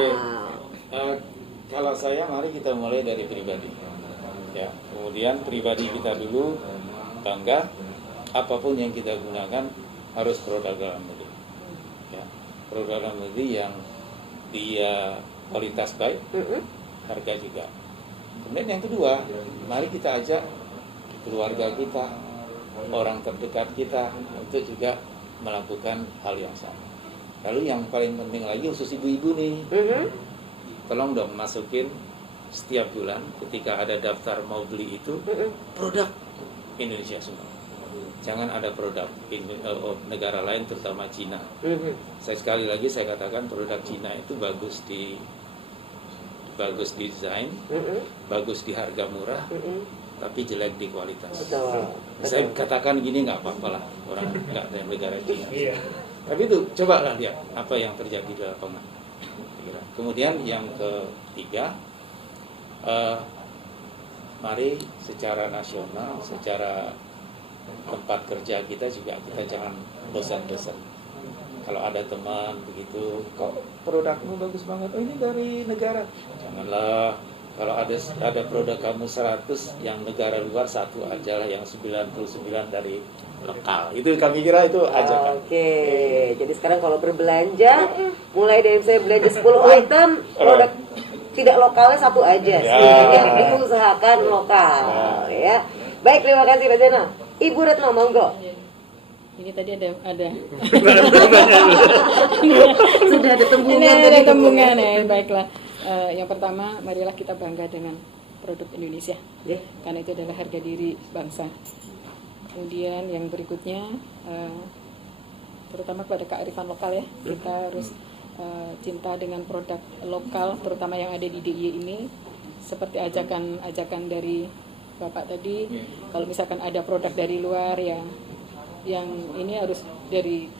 Kalau saya, mari kita mulai dari pribadi. Ya, kemudian pribadi kita dulu bangga, apapun yang kita gunakan harus produk dalam negeri. Ya, produk dalam negeri yang dia kualitas baik, harga juga Kemudian yang kedua, mari kita ajak keluarga kita, orang terdekat kita untuk juga melakukan hal yang sama. Lalu yang paling penting lagi khusus ibu-ibu nih, tolong dong masukin setiap bulan ketika ada daftar mau beli itu produk Indonesia semua. Jangan ada produk negara lain terutama Cina. Sekali lagi saya katakan produk Cina itu bagus di desain, bagus di harga murah, tapi jelek di kualitas. Saya katakan gini nggak apa-apa lah, orang nggak ada negara Cina. Tapi itu cobalah lihat apa yang terjadi di lapangan. Kemudian yang ketiga, mari secara nasional, secara tempat kerja kita juga kita jangan bosan-bosan. Kalau ada teman begitu, kok produkmu bagus banget, oh ini dari negara, janganlah. Kalau ada produk kamu 100 yang negara luar, satu aja lah yang 99 dari lokal. Itu kami kira itu aja kan. Oke. Jadi sekarang kalau berbelanja, mulai dari saya belanja 10 item, produk tidak lokalnya satu aja. Yang diusahakan lokal, ya. Baik, terima kasih Pak Zainal. Ibu Retno, monggo. Ini tadi ada Sudah ada tembungan ini tadi. ada tembungan ya. Baiklah. Yang pertama, marilah kita bangga dengan produk Indonesia, karena itu adalah harga diri bangsa. Kemudian yang berikutnya, terutama pada kearifan lokal ya, kita harus cinta dengan produk lokal, terutama yang ada di DIY ini. Seperti ajakan dari Bapak tadi, kalau misalkan ada produk dari luar yang ini harus dari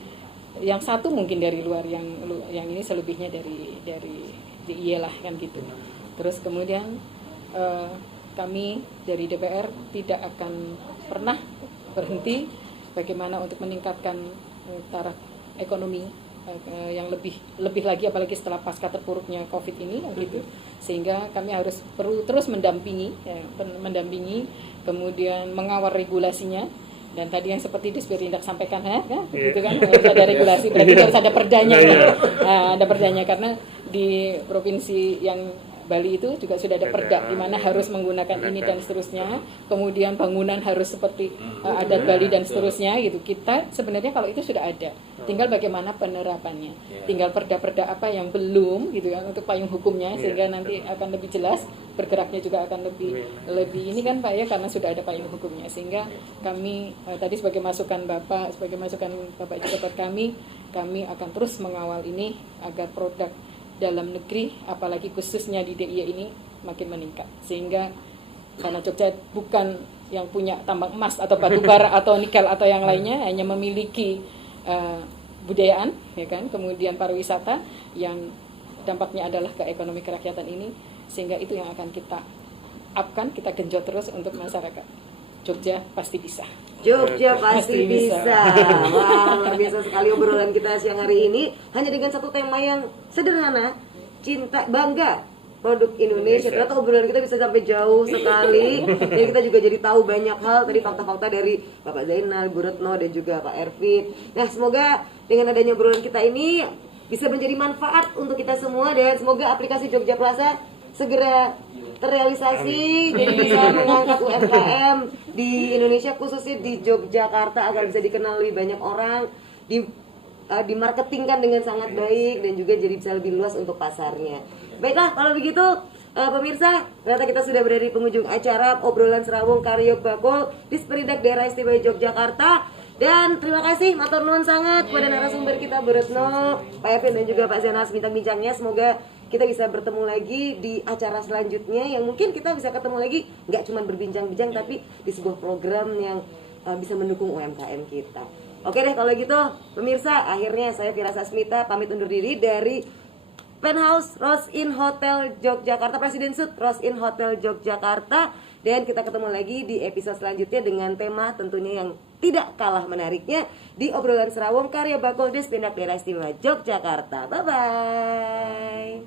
yang satu mungkin dari luar, yang ini selebihnya dari DIY lah kan gitu. Terus kemudian kami dari DPR tidak akan pernah berhenti bagaimana untuk meningkatkan taraf ekonomi yang lebih lagi, apalagi setelah pasca terpuruknya COVID ini gitu. Sehingga kami perlu terus mendampingi, kemudian mengawal regulasinya. Dan tadi yang seperti Disperindak sampaikan, gitu kan, harus ada regulasi, berarti harus ada perdanya, ada perdanya, karena di provinsi yang Bali itu juga sudah ada perda di mana harus menggunakan ini dan seterusnya. Kemudian bangunan harus seperti adat Bali dan seterusnya gitu. Kita sebenarnya kalau itu sudah ada, tinggal bagaimana penerapannya. Tinggal perda-perda apa yang belum gitu kan untuk payung hukumnya, sehingga nanti akan lebih jelas, bergeraknya juga akan lebih ini kan Pak ya, karena sudah ada payung hukumnya. Sehingga kami tadi sebagai masukan Bapak juga buat kami akan terus mengawal ini agar produk dalam negeri, apalagi khususnya di DIY ini makin meningkat, sehingga karena Jogja bukan yang punya tambang emas atau batu bara atau nikel atau yang lainnya, hanya memiliki budayaan, ya kan, kemudian pariwisata yang dampaknya adalah ke ekonomi kerakyatan ini, sehingga itu yang akan kita upkan, kita genjot terus untuk masyarakat. Jogja pasti bisa. Jogja pasti bisa. Wah, luar biasa sekali obrolan kita siang hari ini, hanya dengan satu tema yang sederhana, cinta, bangga produk Indonesia. Ternyata obrolan kita bisa sampai jauh sekali. Dan kita juga jadi tahu banyak hal, tadi fakta-fakta dari Bapak Zainal, Bu Retno, dan juga Pak Ervin. Nah, semoga dengan adanya obrolan kita ini bisa menjadi manfaat untuk kita semua, dan semoga aplikasi Jogja Plaza segera terrealisasi, jadi bisa mengangkat UMKM di Indonesia, khususnya di Yogyakarta, agar bisa dikenal lebih banyak orang, dimarketingkan dengan sangat baik, dan juga jadi bisa lebih luas untuk pasarnya. Baiklah, kalau begitu pemirsa, ternyata kita sudah berada di penghujung acara obrolan serawung Karya Bakul Disperindak Daerah Istimewa Yogyakarta. Dan terima kasih matur nuwun sangat kepada narasumber kita Bu Retno, Pak Ervin, dan juga Pak Zainal bincang-bincangnya. Semoga kita bisa bertemu lagi di acara selanjutnya, yang mungkin kita bisa ketemu lagi nggak cuma berbincang-bincang, tapi di sebuah program yang bisa mendukung UMKM kita. Oke deh, kalau gitu pemirsa, akhirnya saya Fira Sasmita pamit undur diri dari Penthouse Rose Inn Hotel Yogyakarta, Presiden Suite Rose Inn Hotel Yogyakarta. Dan kita ketemu lagi di episode selanjutnya dengan tema tentunya yang tidak kalah menariknya di obrolan serawung Karya Bakul Disperindak Daerah Istimewa Yogyakarta. Bye-bye.